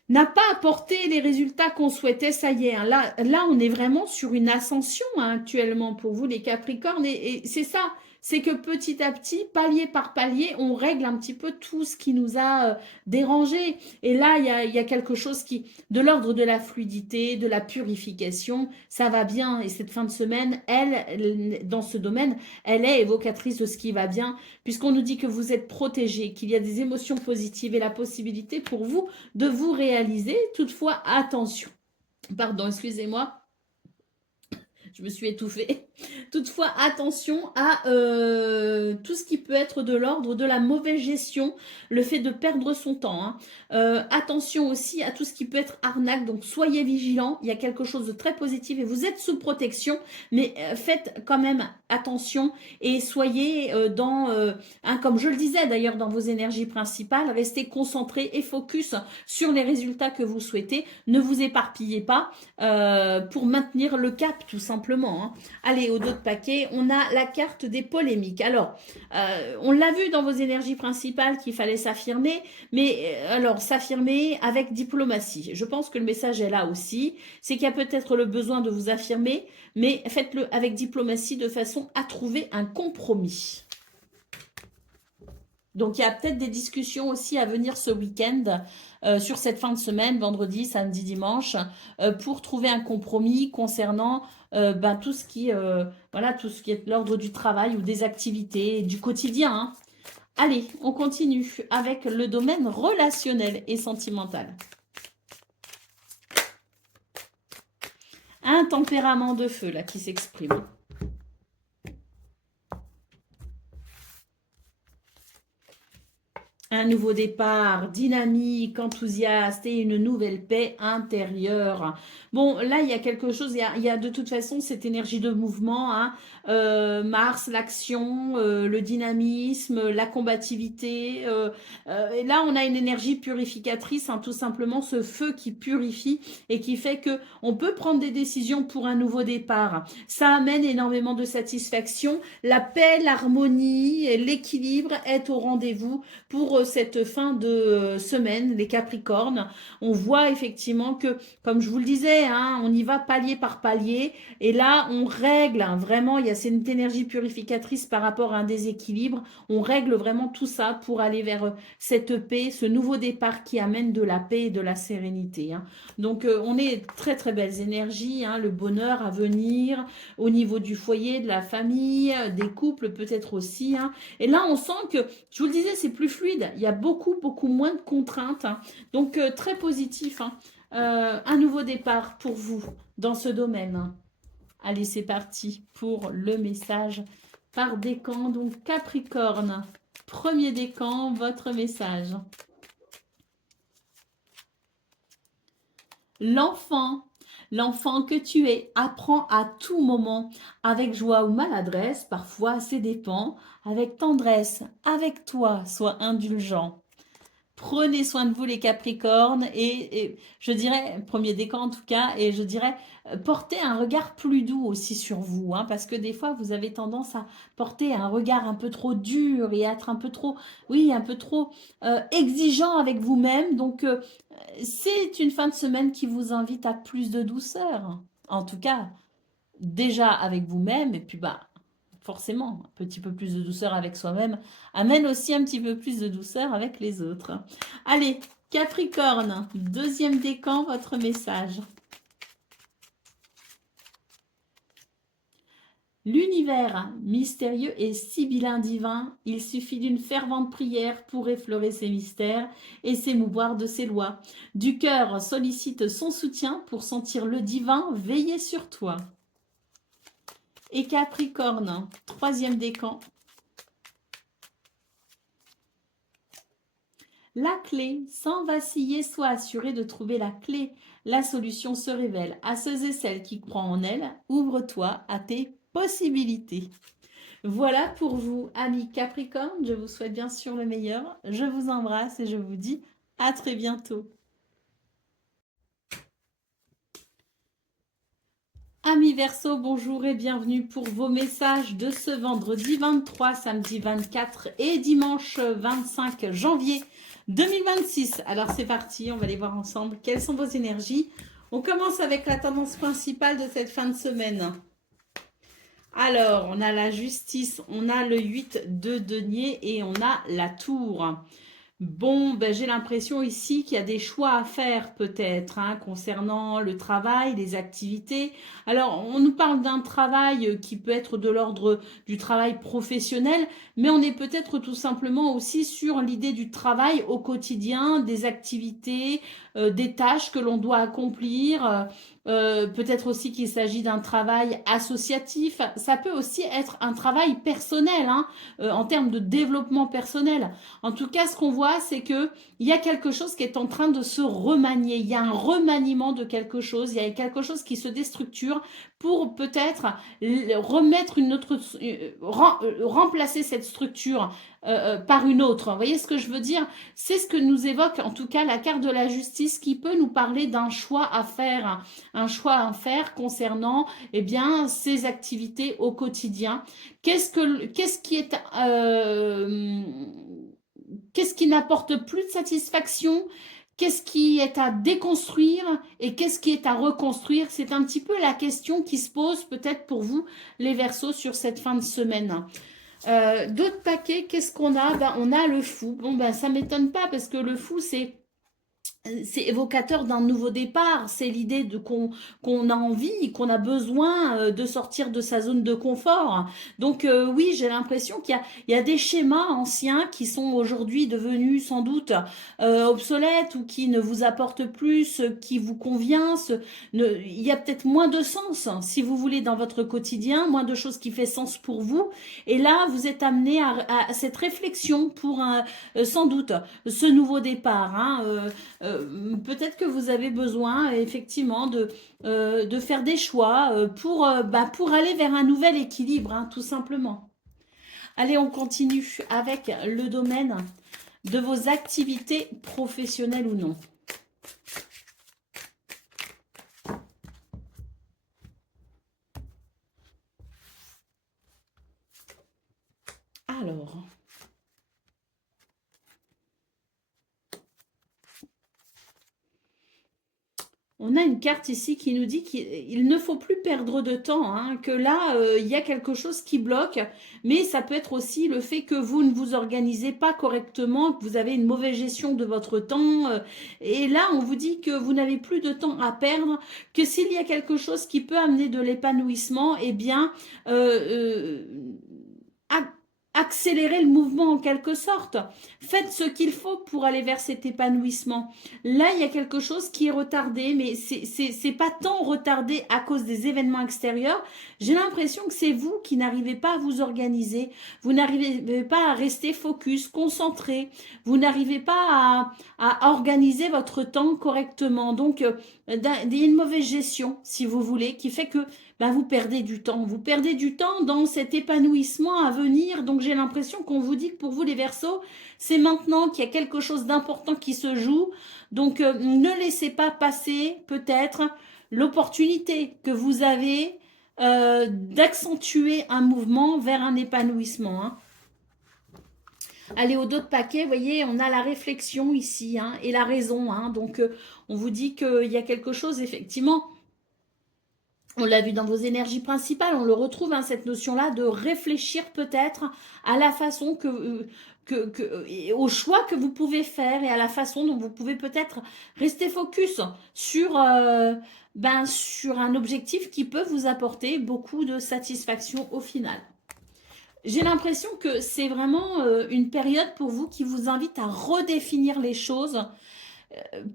n'a pas apporté les résultats qu'on souhaitait. Ça y est, hein, là, on est vraiment sur une ascension actuellement pour vous, les Capricornes. Et c'est ça, c'est que petit à petit, palier par palier, on règle un petit peu tout ce qui nous a dérangé. Et là, il y a quelque chose qui, de l'ordre de la fluidité, de la purification, ça va bien. Et cette fin de semaine, elle, dans ce domaine, elle est évocatrice de ce qui va bien, puisqu'on nous dit que vous êtes protégé, qu'il y a des émotions positives et la possibilité pour vous de vous réaliser. Toutefois, attention. Pardon, excusez-moi. Je me suis étouffée. Toutefois, attention à tout ce qui peut être de l'ordre de la mauvaise gestion, le fait de perdre son temps, hein. Attention aussi à tout ce qui peut être arnaque, donc soyez vigilants. Il y a quelque chose de très positif et vous êtes sous protection, mais faites quand même attention et soyez hein, comme je le disais d'ailleurs dans vos énergies principales, restez concentrés et focus sur les résultats que vous souhaitez. Ne vous éparpillez pas pour maintenir le cap tout simplement, hein. Allez, au dos de paquet, on a la carte des polémiques. Alors, on l'a vu dans vos énergies principales qu'il fallait s'affirmer, mais alors s'affirmer avec diplomatie. Je pense que le message est là aussi, c'est qu'il y a peut-être le besoin de vous affirmer, mais faites-le avec diplomatie de façon à trouver un compromis. Donc, il y a peut-être des discussions aussi à venir ce week-end, sur cette fin de semaine, vendredi, samedi, dimanche, pour trouver un compromis concernant tout ce qui, voilà, tout ce qui est de l'ordre du travail ou des activités, du quotidien, hein. Allez, on continue avec le domaine relationnel et sentimental. Un tempérament de feu, là, qui s'exprime. Un nouveau départ, dynamique, enthousiaste et une nouvelle paix intérieure. Bon, là, il y a quelque chose, il y a de toute façon cette énergie de mouvement, hein. Mars, l'action, le dynamisme, la combativité. Et là, on a une énergie purificatrice, hein, tout simplement ce feu qui purifie et qui fait que on peut prendre des décisions pour un nouveau départ. Ça amène énormément de satisfaction. La paix, l'harmonie, l'équilibre est au rendez-vous pour cette fin de semaine, les Capricornes. On voit effectivement que, comme je vous le disais, hein, on y va palier par palier. Et là, on règle, hein, vraiment, il y a cette énergie purificatrice par rapport à un déséquilibre. On règle vraiment tout ça pour aller vers cette paix, ce nouveau départ qui amène de la paix et de la sérénité, hein. Donc, on est très, très belles énergies, hein, le bonheur à venir au niveau du foyer, de la famille, des couples peut-être aussi, hein. Et là, on sent que, je vous le disais, c'est plus fluide. Il y a beaucoup, beaucoup moins de contraintes, hein. Donc, très positif, hein. Un nouveau départ pour vous dans ce domaine. Allez, c'est parti pour le message par décan. Donc, Capricorne, premier décan, votre message. L'enfant. L'enfant que tu es apprend à tout moment, avec joie ou maladresse, parfois c'est dépend, avec tendresse, avec toi, sois indulgent. Prenez soin de vous les Capricornes et je dirais, premier décan en tout cas, et je dirais, portez un regard plus doux aussi sur vous, hein, parce que des fois vous avez tendance à porter un regard un peu trop dur et être un peu trop, oui, un peu trop exigeant avec vous-même. Donc, c'est une fin de semaine qui vous invite à plus de douceur. En tout cas, déjà avec vous-même et puis forcément, un petit peu plus de douceur avec soi-même amène aussi un petit peu plus de douceur avec les autres. Allez, Capricorne, deuxième décan, votre message. L'univers mystérieux et sibyllin divin, il suffit d'une fervente prière pour effleurer ses mystères et s'émouvoir de ses lois. Du cœur sollicite son soutien pour sentir le divin veiller sur toi. Et Capricorne, troisième décan. La clé, sans vaciller, sois assuré de trouver la clé. La solution se révèle à ceux et celles qui croient en elle. Ouvre-toi à tes possibilités. Voilà pour vous, amis Capricorne. Je vous souhaite bien sûr le meilleur. Je vous embrasse et je vous dis à très bientôt. Amis Verseau, bonjour et bienvenue pour vos messages de ce vendredi 23, samedi 24 et dimanche 25 janvier 2026. Alors c'est parti, on va aller voir ensemble quelles sont vos énergies. On commence avec la tendance principale de cette fin de semaine. Alors, on a la justice, on a le 8 de denier et on a la tour. Bon, j'ai l'impression ici qu'il y a des choix à faire peut-être, hein, concernant le travail, les activités. Alors, on nous parle d'un travail qui peut être de l'ordre du travail professionnel, mais on est peut-être tout simplement aussi sur l'idée du travail au quotidien, des activités, des tâches que l'on doit accomplir. Peut-être aussi qu'il s'agit d'un travail associatif. Ça peut aussi être un travail personnel, hein, en termes de développement personnel. En tout cas, ce qu'on voit, c'est que il y a quelque chose qui est en train de se remanier. Il y a un remaniement de quelque chose. Il y a quelque chose qui se déstructure pour peut-être remettre une autre, remplacer cette structure par une autre. Vous voyez ce que je veux dire? C'est ce que nous évoque en tout cas la carte de la justice qui peut nous parler d'un choix à faire, un choix à faire concernant eh bien, ses activités au quotidien. Qu'est-ce qui est qu'est-ce qui n'apporte plus de satisfaction? Qu'est-ce qui est à déconstruire et qu'est-ce qui est à reconstruire? C'est un petit peu la question qui se pose peut-être pour vous, les Verseaux, sur cette fin de semaine. D'autres paquets, qu'est-ce qu'on a? Ben, on a le fou. Bon, ben, ça m'étonne pas parce que le fou, c'est évocateur d'un nouveau départ. C'est l'idée de qu'on a envie, qu'on a besoin de sortir de sa zone de confort. Donc oui, j'ai l'impression qu'il y a des schémas anciens qui sont aujourd'hui devenus sans doute obsolètes ou qui ne vous apportent plus ce qui vous convient. Il y a peut-être moins de sens, si vous voulez, dans votre quotidien, moins de choses qui fait sens pour vous. Et là, vous êtes amené à cette réflexion pour sans doute ce nouveau départ. Hein, peut-être que vous avez besoin effectivement de faire des choix pour aller vers un nouvel équilibre, hein, tout simplement. Allez, on continue avec le domaine de vos activités professionnelles ou non. Alors... On a une carte ici qui nous dit qu'il ne faut plus perdre de temps, hein, que là, il y a quelque chose qui bloque, mais ça peut être aussi le fait que vous ne vous organisez pas correctement, que vous avez une mauvaise gestion de votre temps. Et là, on vous dit que vous n'avez plus de temps à perdre, que s'il y a quelque chose qui peut amener de l'épanouissement, eh bien, euh, accélérez le mouvement en quelque sorte. Faites ce qu'il faut pour aller vers cet épanouissement. Là, il y a quelque chose qui est retardé, mais c'est pas tant retardé à cause des événements extérieurs. J'ai l'impression que c'est vous qui n'arrivez pas à vous organiser. Vous n'arrivez pas à rester focus, concentré. Vous n'arrivez pas à organiser votre temps correctement. Donc, il y a une mauvaise gestion, si vous voulez, qui fait que ben, vous perdez du temps. Vous perdez du temps dans cet épanouissement à venir. Donc j'ai l'impression qu'on vous dit que pour vous les Verseaux, c'est maintenant qu'il y a quelque chose d'important qui se joue. Donc ne laissez pas passer peut-être l'opportunité que vous avez d'accentuer un mouvement vers un épanouissement. Hein. Allez, au dos de paquet, vous voyez, on a la réflexion ici hein, et la raison. Hein. Donc on vous dit qu'il y a quelque chose effectivement. On l'a vu dans vos énergies principales, on le retrouve, hein, cette notion-là de réfléchir peut-être à la façon au choix que vous pouvez faire et à la façon dont vous pouvez peut-être rester focus sur un objectif qui peut vous apporter beaucoup de satisfaction au final. J'ai l'impression que c'est vraiment une période pour vous qui vous invite à redéfinir les choses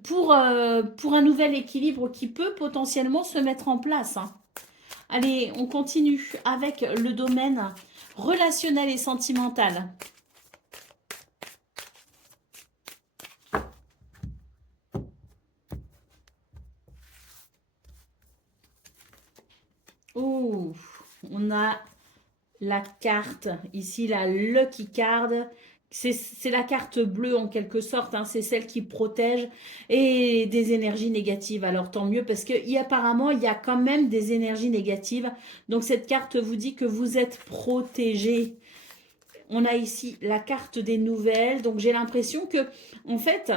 pour un nouvel équilibre qui peut potentiellement se mettre en place. Hein. Allez, on continue avec le domaine relationnel et sentimental. Oh, on a la carte, ici la Lucky Card. C'est la carte bleue en quelque sorte, hein, c'est celle qui protège et des énergies négatives. Alors tant mieux parce qu'apparemment il y a quand même des énergies négatives. Donc cette carte vous dit que vous êtes protégé. On a ici la carte des nouvelles. Donc j'ai l'impression que en fait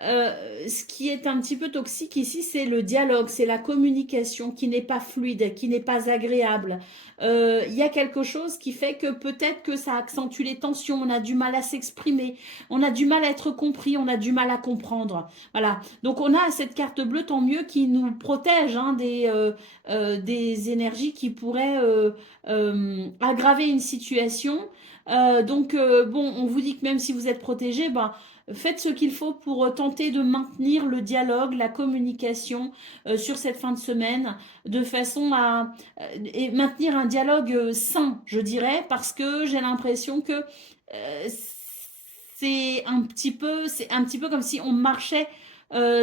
ce qui est un petit peu toxique ici, c'est le dialogue, c'est la communication qui n'est pas fluide, qui n'est pas agréable. Il y a quelque chose qui fait que peut-être que ça accentue les tensions, on a du mal à s'exprimer, on a du mal à être compris, on a du mal à comprendre. Voilà. Donc on a cette carte bleue, tant mieux, qui nous protège hein, des énergies qui pourraient aggraver une situation. Bon, on vous dit que même si vous êtes protégé, ben, faites ce qu'il faut pour tenter de maintenir le dialogue, la communication sur cette fin de semaine, de façon à et maintenir un dialogue sain, je dirais, parce que j'ai l'impression que c'est un petit peu comme si on marchait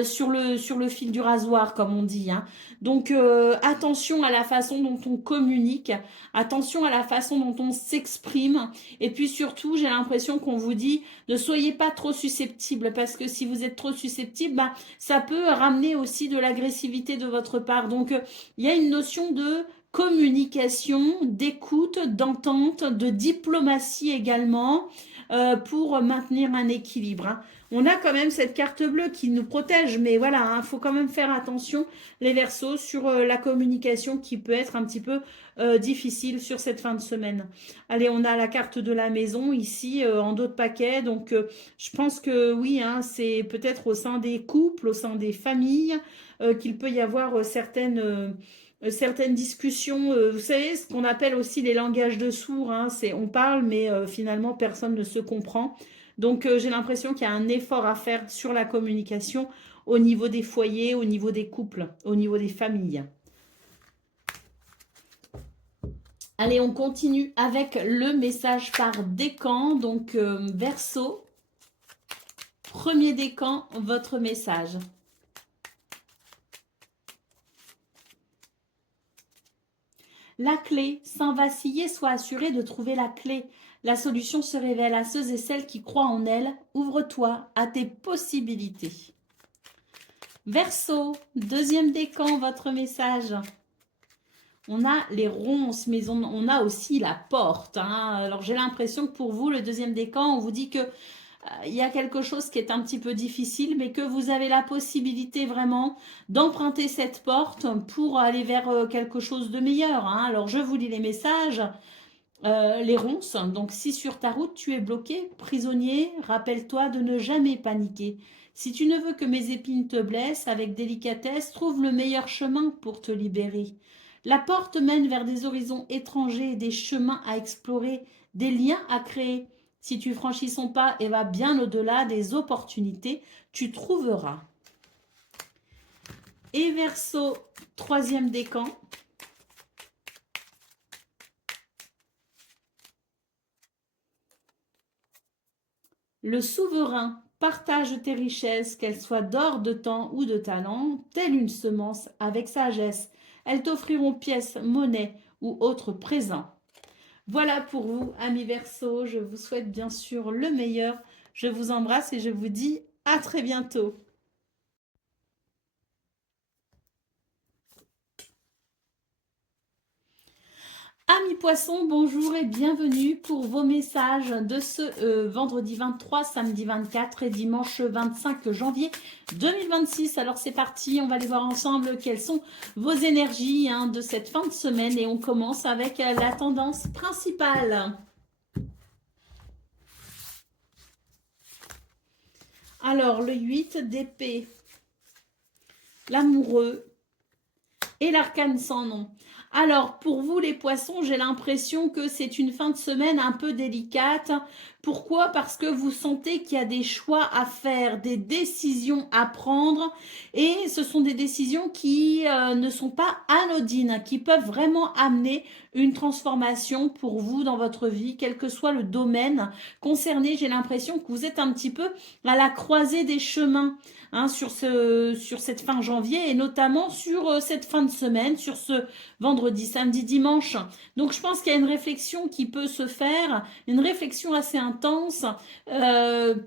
sur le fil du rasoir, comme on dit, hein. Donc, attention à la façon dont on communique, attention à la façon dont on s'exprime. Et puis surtout, j'ai l'impression qu'on vous dit, ne soyez pas trop susceptible, parce que si vous êtes trop susceptible, bah, ça peut ramener aussi de l'agressivité de votre part. Donc, il y a une notion de communication, d'écoute, d'entente, de diplomatie également, pour maintenir un équilibre, hein. On a quand même cette carte bleue qui nous protège, mais voilà, il faut quand même faire attention, les Verseaux, sur la communication qui peut être un petit peu difficile sur cette fin de semaine. Allez, on a la carte de la maison ici en dos de paquet, donc je pense que oui, hein, c'est peut-être au sein des couples, au sein des familles, qu'il peut y avoir certaines discussions, vous savez, ce qu'on appelle aussi les langages de sourds, hein, c'est on parle, mais finalement personne ne se comprend. Donc j'ai l'impression qu'il y a un effort à faire sur la communication au niveau des foyers, au niveau des couples, au niveau des familles. Allez, on continue avec le message par décan. Donc Verseau, premier décan, votre message. La clé, sans vaciller, sois assuré de trouver la clé. La solution se révèle à ceux et celles qui croient en elle. Ouvre-toi à tes possibilités. Verseau, deuxième décan, votre message. On a les ronces, mais on a aussi la porte, hein. Alors j'ai l'impression que pour vous, le deuxième décan, on vous dit que il y a quelque chose qui est un petit peu difficile, mais que vous avez la possibilité vraiment d'emprunter cette porte pour aller vers quelque chose de meilleur, hein. Alors je vous lis les messages. Les ronces, donc si sur ta route tu es bloqué, prisonnier, rappelle-toi de ne jamais paniquer. Si tu ne veux que mes épines te blessent, avec délicatesse, trouve le meilleur chemin pour te libérer. La porte mène vers des horizons étrangers, des chemins à explorer, des liens à créer. Si tu franchis son pas et vas bien au-delà des opportunités, tu trouveras. Et Verseau, troisième décan. Le souverain, partage tes richesses, qu'elles soient d'or, de temps ou de talent, telle une semence avec sagesse. Elles t'offriront pièces, monnaie ou autres présents. Voilà pour vous, amis Verseau. Je vous souhaite bien sûr le meilleur. Je vous embrasse et je vous dis à très bientôt. Amis poissons, bonjour et bienvenue pour vos messages de ce vendredi 23, samedi 24 et dimanche 25 janvier 2026. Alors c'est parti, on va aller voir ensemble quelles sont vos énergies, hein, de cette fin de semaine et on commence avec la tendance principale. Alors le 8 d'épée, l'amoureux et l'arcane sans nom. Alors, pour vous les poissons, j'ai l'impression que c'est une fin de semaine un peu délicate. Pourquoi? Parce que vous sentez qu'il y a des choix à faire, des décisions à prendre. Et ce sont des décisions qui ne sont pas anodines, qui peuvent vraiment amener une transformation pour vous dans votre vie, quel que soit le domaine concerné. J'ai l'impression que vous êtes un petit peu à la croisée des chemins, hein, sur cette fin janvier et notamment sur cette fin de semaine, sur ce vendredi, samedi, dimanche. Donc je pense qu'il y a une réflexion qui peut se faire, une réflexion assez intense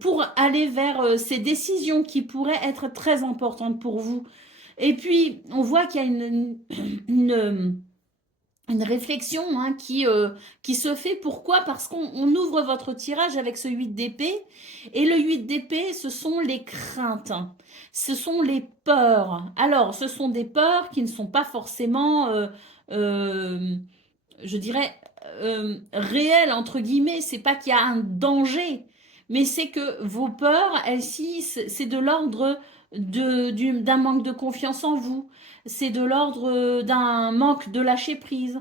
pour aller vers ces décisions qui pourraient être très importantes pour vous. Et puis on voit qu'il y a une réflexion, hein, qui se fait. Pourquoi? Parce qu'on ouvre votre tirage avec ce 8 d'épée. Et le 8 d'épée, ce sont les craintes. Ce sont les peurs. Alors, ce sont des peurs qui ne sont pas forcément, je dirais, réelles, entre guillemets. C'est pas qu'il y a un danger. mais c'est que vos peurs, elles, si, c'est de l'ordre d'un manque de confiance en vous, c'est de l'ordre d'un manque de lâcher prise,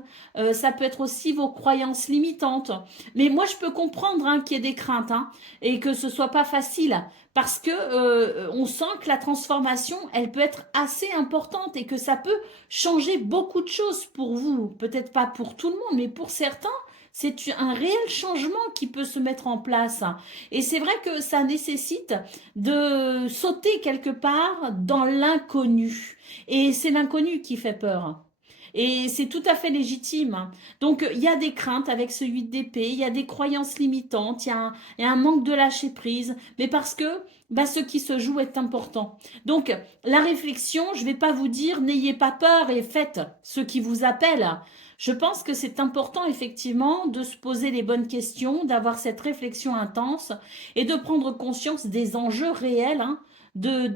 ça peut être aussi vos croyances limitantes. Mais moi, je peux comprendre hein, qu'il y ait des craintes hein, et que ce soit pas facile parce que on sent que la transformation, elle peut être assez importante et que ça peut changer beaucoup de choses pour vous. Peut-être pas pour tout le monde, mais pour certains, c'est un réel changement qui peut se mettre en place. Et c'est vrai que ça nécessite de sauter quelque part dans l'inconnu. Et c'est l'inconnu qui fait peur. Et c'est tout à fait légitime. Donc, il y a des craintes avec ce 8 d'épée, il y a des croyances limitantes, il y a un manque de lâcher prise, mais parce que bah, ce qui se joue est important. Donc, la réflexion, je ne vais pas vous dire n'ayez pas peur et faites ce qui vous appelle. Je pense que c'est important effectivement de se poser les bonnes questions, d'avoir cette réflexion intense et de prendre conscience des enjeux réels hein,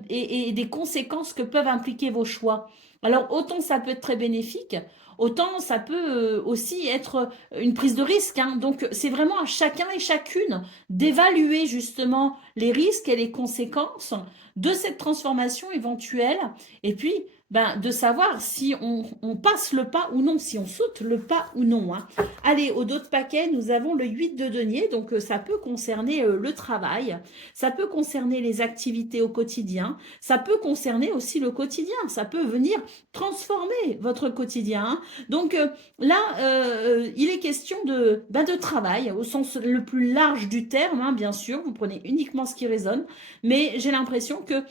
et des conséquences que peuvent impliquer vos choix. Alors autant ça peut être très bénéfique, autant ça peut aussi être une prise de risque. Hein. Donc c'est vraiment à chacun et chacune d'évaluer justement les risques et les conséquences de cette transformation éventuelle. Et puis ben, de savoir si on passe le pas ou non, si on saute le pas ou non. Hein. Allez, au dos de paquet, nous avons le 8 de denier, donc ça peut concerner le travail, ça peut concerner les activités au quotidien, ça peut concerner aussi le quotidien, ça peut venir transformer votre quotidien. Hein. Donc là, il est question de travail, au sens le plus large du terme, hein, bien sûr, vous prenez uniquement ce qui résonne, mais j'ai l'impression que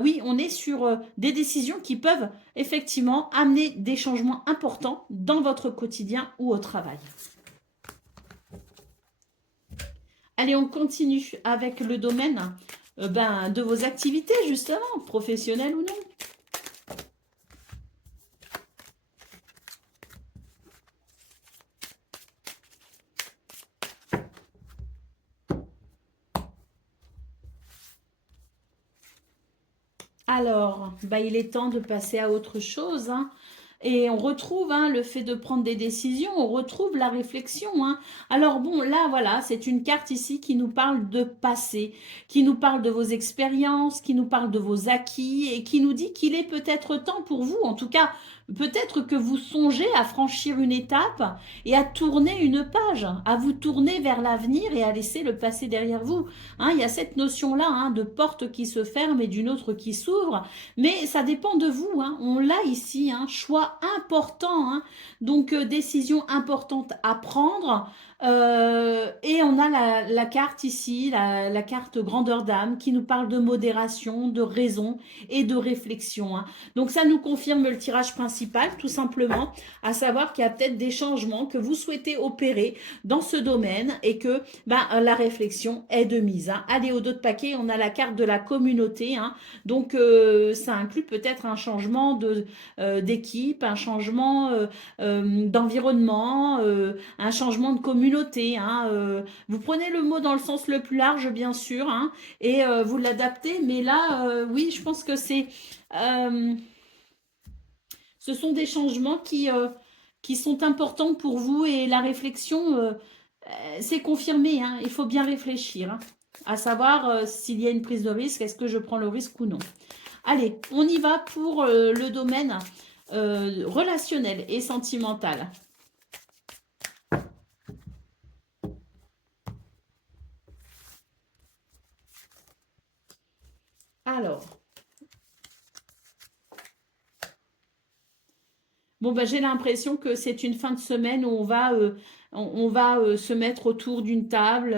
oui, on est sur des décisions qui peuvent effectivement amener des changements importants dans votre quotidien ou au travail. Allez, on continue avec le domaine de vos activités, justement, professionnelles ou non. Alors, il est temps de passer à autre chose. Hein. Et on retrouve hein, le fait de prendre des décisions, on retrouve la réflexion. Hein. Alors bon, là, voilà, c'est une carte ici qui nous parle de passé, qui nous parle de vos expériences, qui nous parle de vos acquis et qui nous dit qu'il est peut-être temps pour vous, en tout cas, peut-être que vous songez à franchir une étape et à tourner une page, à vous tourner vers l'avenir et à laisser le passé derrière vous. Hein, il y a cette notion-là hein, de porte qui se ferme et d'une autre qui s'ouvre, mais ça dépend de vous. Hein. On l'a ici, hein, choix important, hein. Donc décision importante à prendre. Et on a la carte ici, la carte grandeur d'âme qui nous parle de modération, de raison et de réflexion. Hein. Donc ça nous confirme le tirage principal, tout simplement, à savoir qu'il y a peut-être des changements que vous souhaitez opérer dans ce domaine et que la réflexion est de mise. Hein. Allez, au dos de paquet, on a la carte de la communauté. Hein. Donc ça inclut peut-être un changement d'équipe, un changement d'environnement, un changement de communauté. Hein, vous prenez le mot dans le sens le plus large, bien sûr, hein, et vous l'adaptez. Mais là, oui, je pense que ce sont des changements qui sont importants pour vous et la réflexion, c'est confirmé. Hein, il faut bien réfléchir, hein, à savoir s'il y a une prise de risque, est-ce que je prends le risque ou non. Allez, on y va pour le domaine relationnel et sentimental. Alors, bon, j'ai l'impression que c'est une fin de semaine où on va se mettre autour d'une table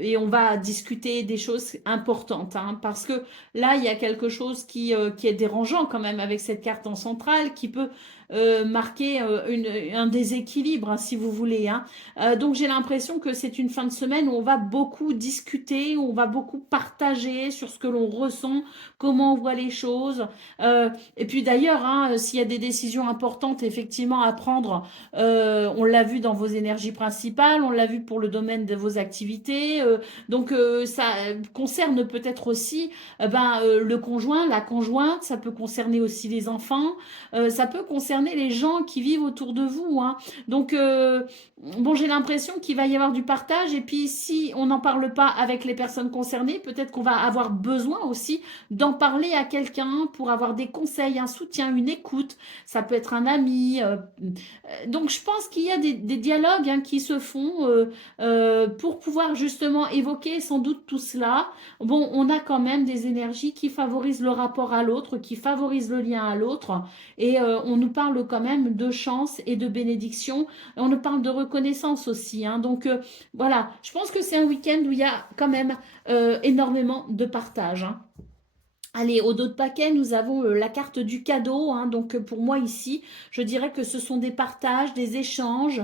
et on va discuter des choses importantes. Hein, parce que là, il y a quelque chose qui est dérangeant quand même avec cette carte en centrale qui peut marquer un déséquilibre, hein, si vous voulez. Hein. Donc, j'ai l'impression que c'est une fin de semaine où on va beaucoup discuter, où on va beaucoup partager sur ce que l'on ressent, comment on voit les choses. Et puis d'ailleurs, hein, s'il y a des décisions importantes effectivement à prendre, on l'a vu vu dans vos énergies principales, on l'a vu pour le domaine de vos activités. Donc, ça concerne peut-être aussi le conjoint, la conjointe, ça peut concerner aussi les enfants, ça peut concerner les gens qui vivent autour de vous, hein. Donc, bon, j'ai l'impression qu'il va y avoir du partage. Et puis, si on n'en parle pas avec les personnes concernées, peut-être qu'on va avoir besoin aussi d'en parler à quelqu'un pour avoir des conseils, un soutien, une écoute. Ça peut être un ami. Donc, je pense qu'il y a des dialogues hein, qui se font pour pouvoir justement évoquer sans doute tout cela. Bon, on a quand même des énergies qui favorisent le rapport à l'autre, qui favorisent le lien à l'autre. Et on nous parle quand même de chance et de bénédiction. On nous parle de reconnaissance aussi. Hein. Donc, voilà, je pense que c'est un week-end où il y a quand même énormément de partage. Hein. Allez, au dos de paquet, nous avons la carte du cadeau. Hein, donc, pour moi, ici, je dirais que ce sont des partages, des échanges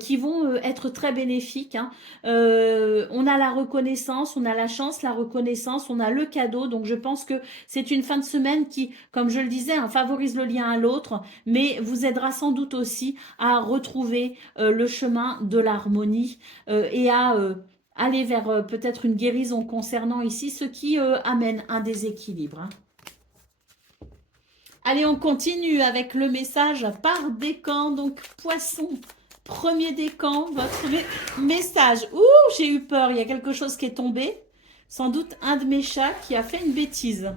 qui vont être très bénéfiques. Hein. On a la reconnaissance, on a la chance, la reconnaissance, on a le cadeau. Donc, je pense que c'est une fin de semaine qui, comme je le disais, hein, favorise le lien à l'autre, mais vous aidera sans doute aussi à retrouver le chemin de l'harmonie et à aller vers peut-être une guérison concernant ici, ce qui amène un déséquilibre. Hein. Allez, on continue avec le message par décan. Donc, poisson, premier décan, votre message. Ouh, j'ai eu peur, il y a quelque chose qui est tombé. Sans doute un de mes chats qui a fait une bêtise.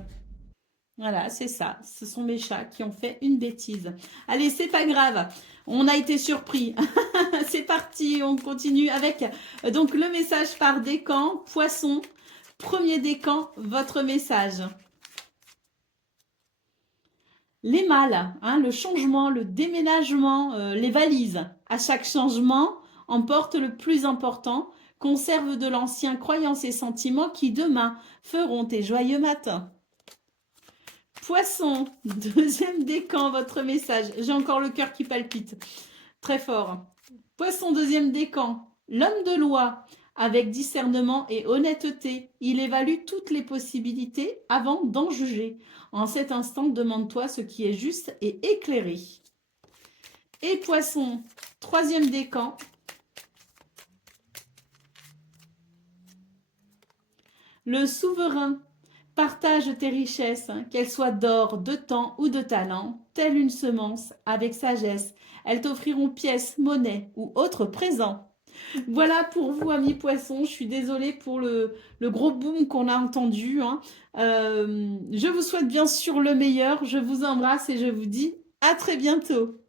Voilà, c'est ça. Ce sont mes chats qui ont fait une bêtise. Allez, c'est pas grave. On a été surpris. C'est parti, on continue avec donc le message par décan. Poisson, premier décan, votre message. Les mâles, hein, le changement, le déménagement, les valises. À chaque changement, emporte le plus important. Conserve de l'ancien croyances et sentiments qui demain feront tes joyeux matins. Poisson, deuxième décan, votre message. J'ai encore le cœur qui palpite. Très fort. Poisson, deuxième décan. L'homme de loi, avec discernement et honnêteté, il évalue toutes les possibilités avant d'en juger. En cet instant, demande-toi ce qui est juste et éclairé. Et poisson, troisième décan. Le souverain. Partage tes richesses, hein, qu'elles soient d'or, de temps ou de talent, telle une semence, avec sagesse. Elles t'offriront pièces, monnaie ou autres présents. Voilà pour vous, amis poissons. Je suis désolée pour le gros boom qu'on a entendu. Hein. Je vous souhaite bien sûr le meilleur. Je vous embrasse et je vous dis à très bientôt.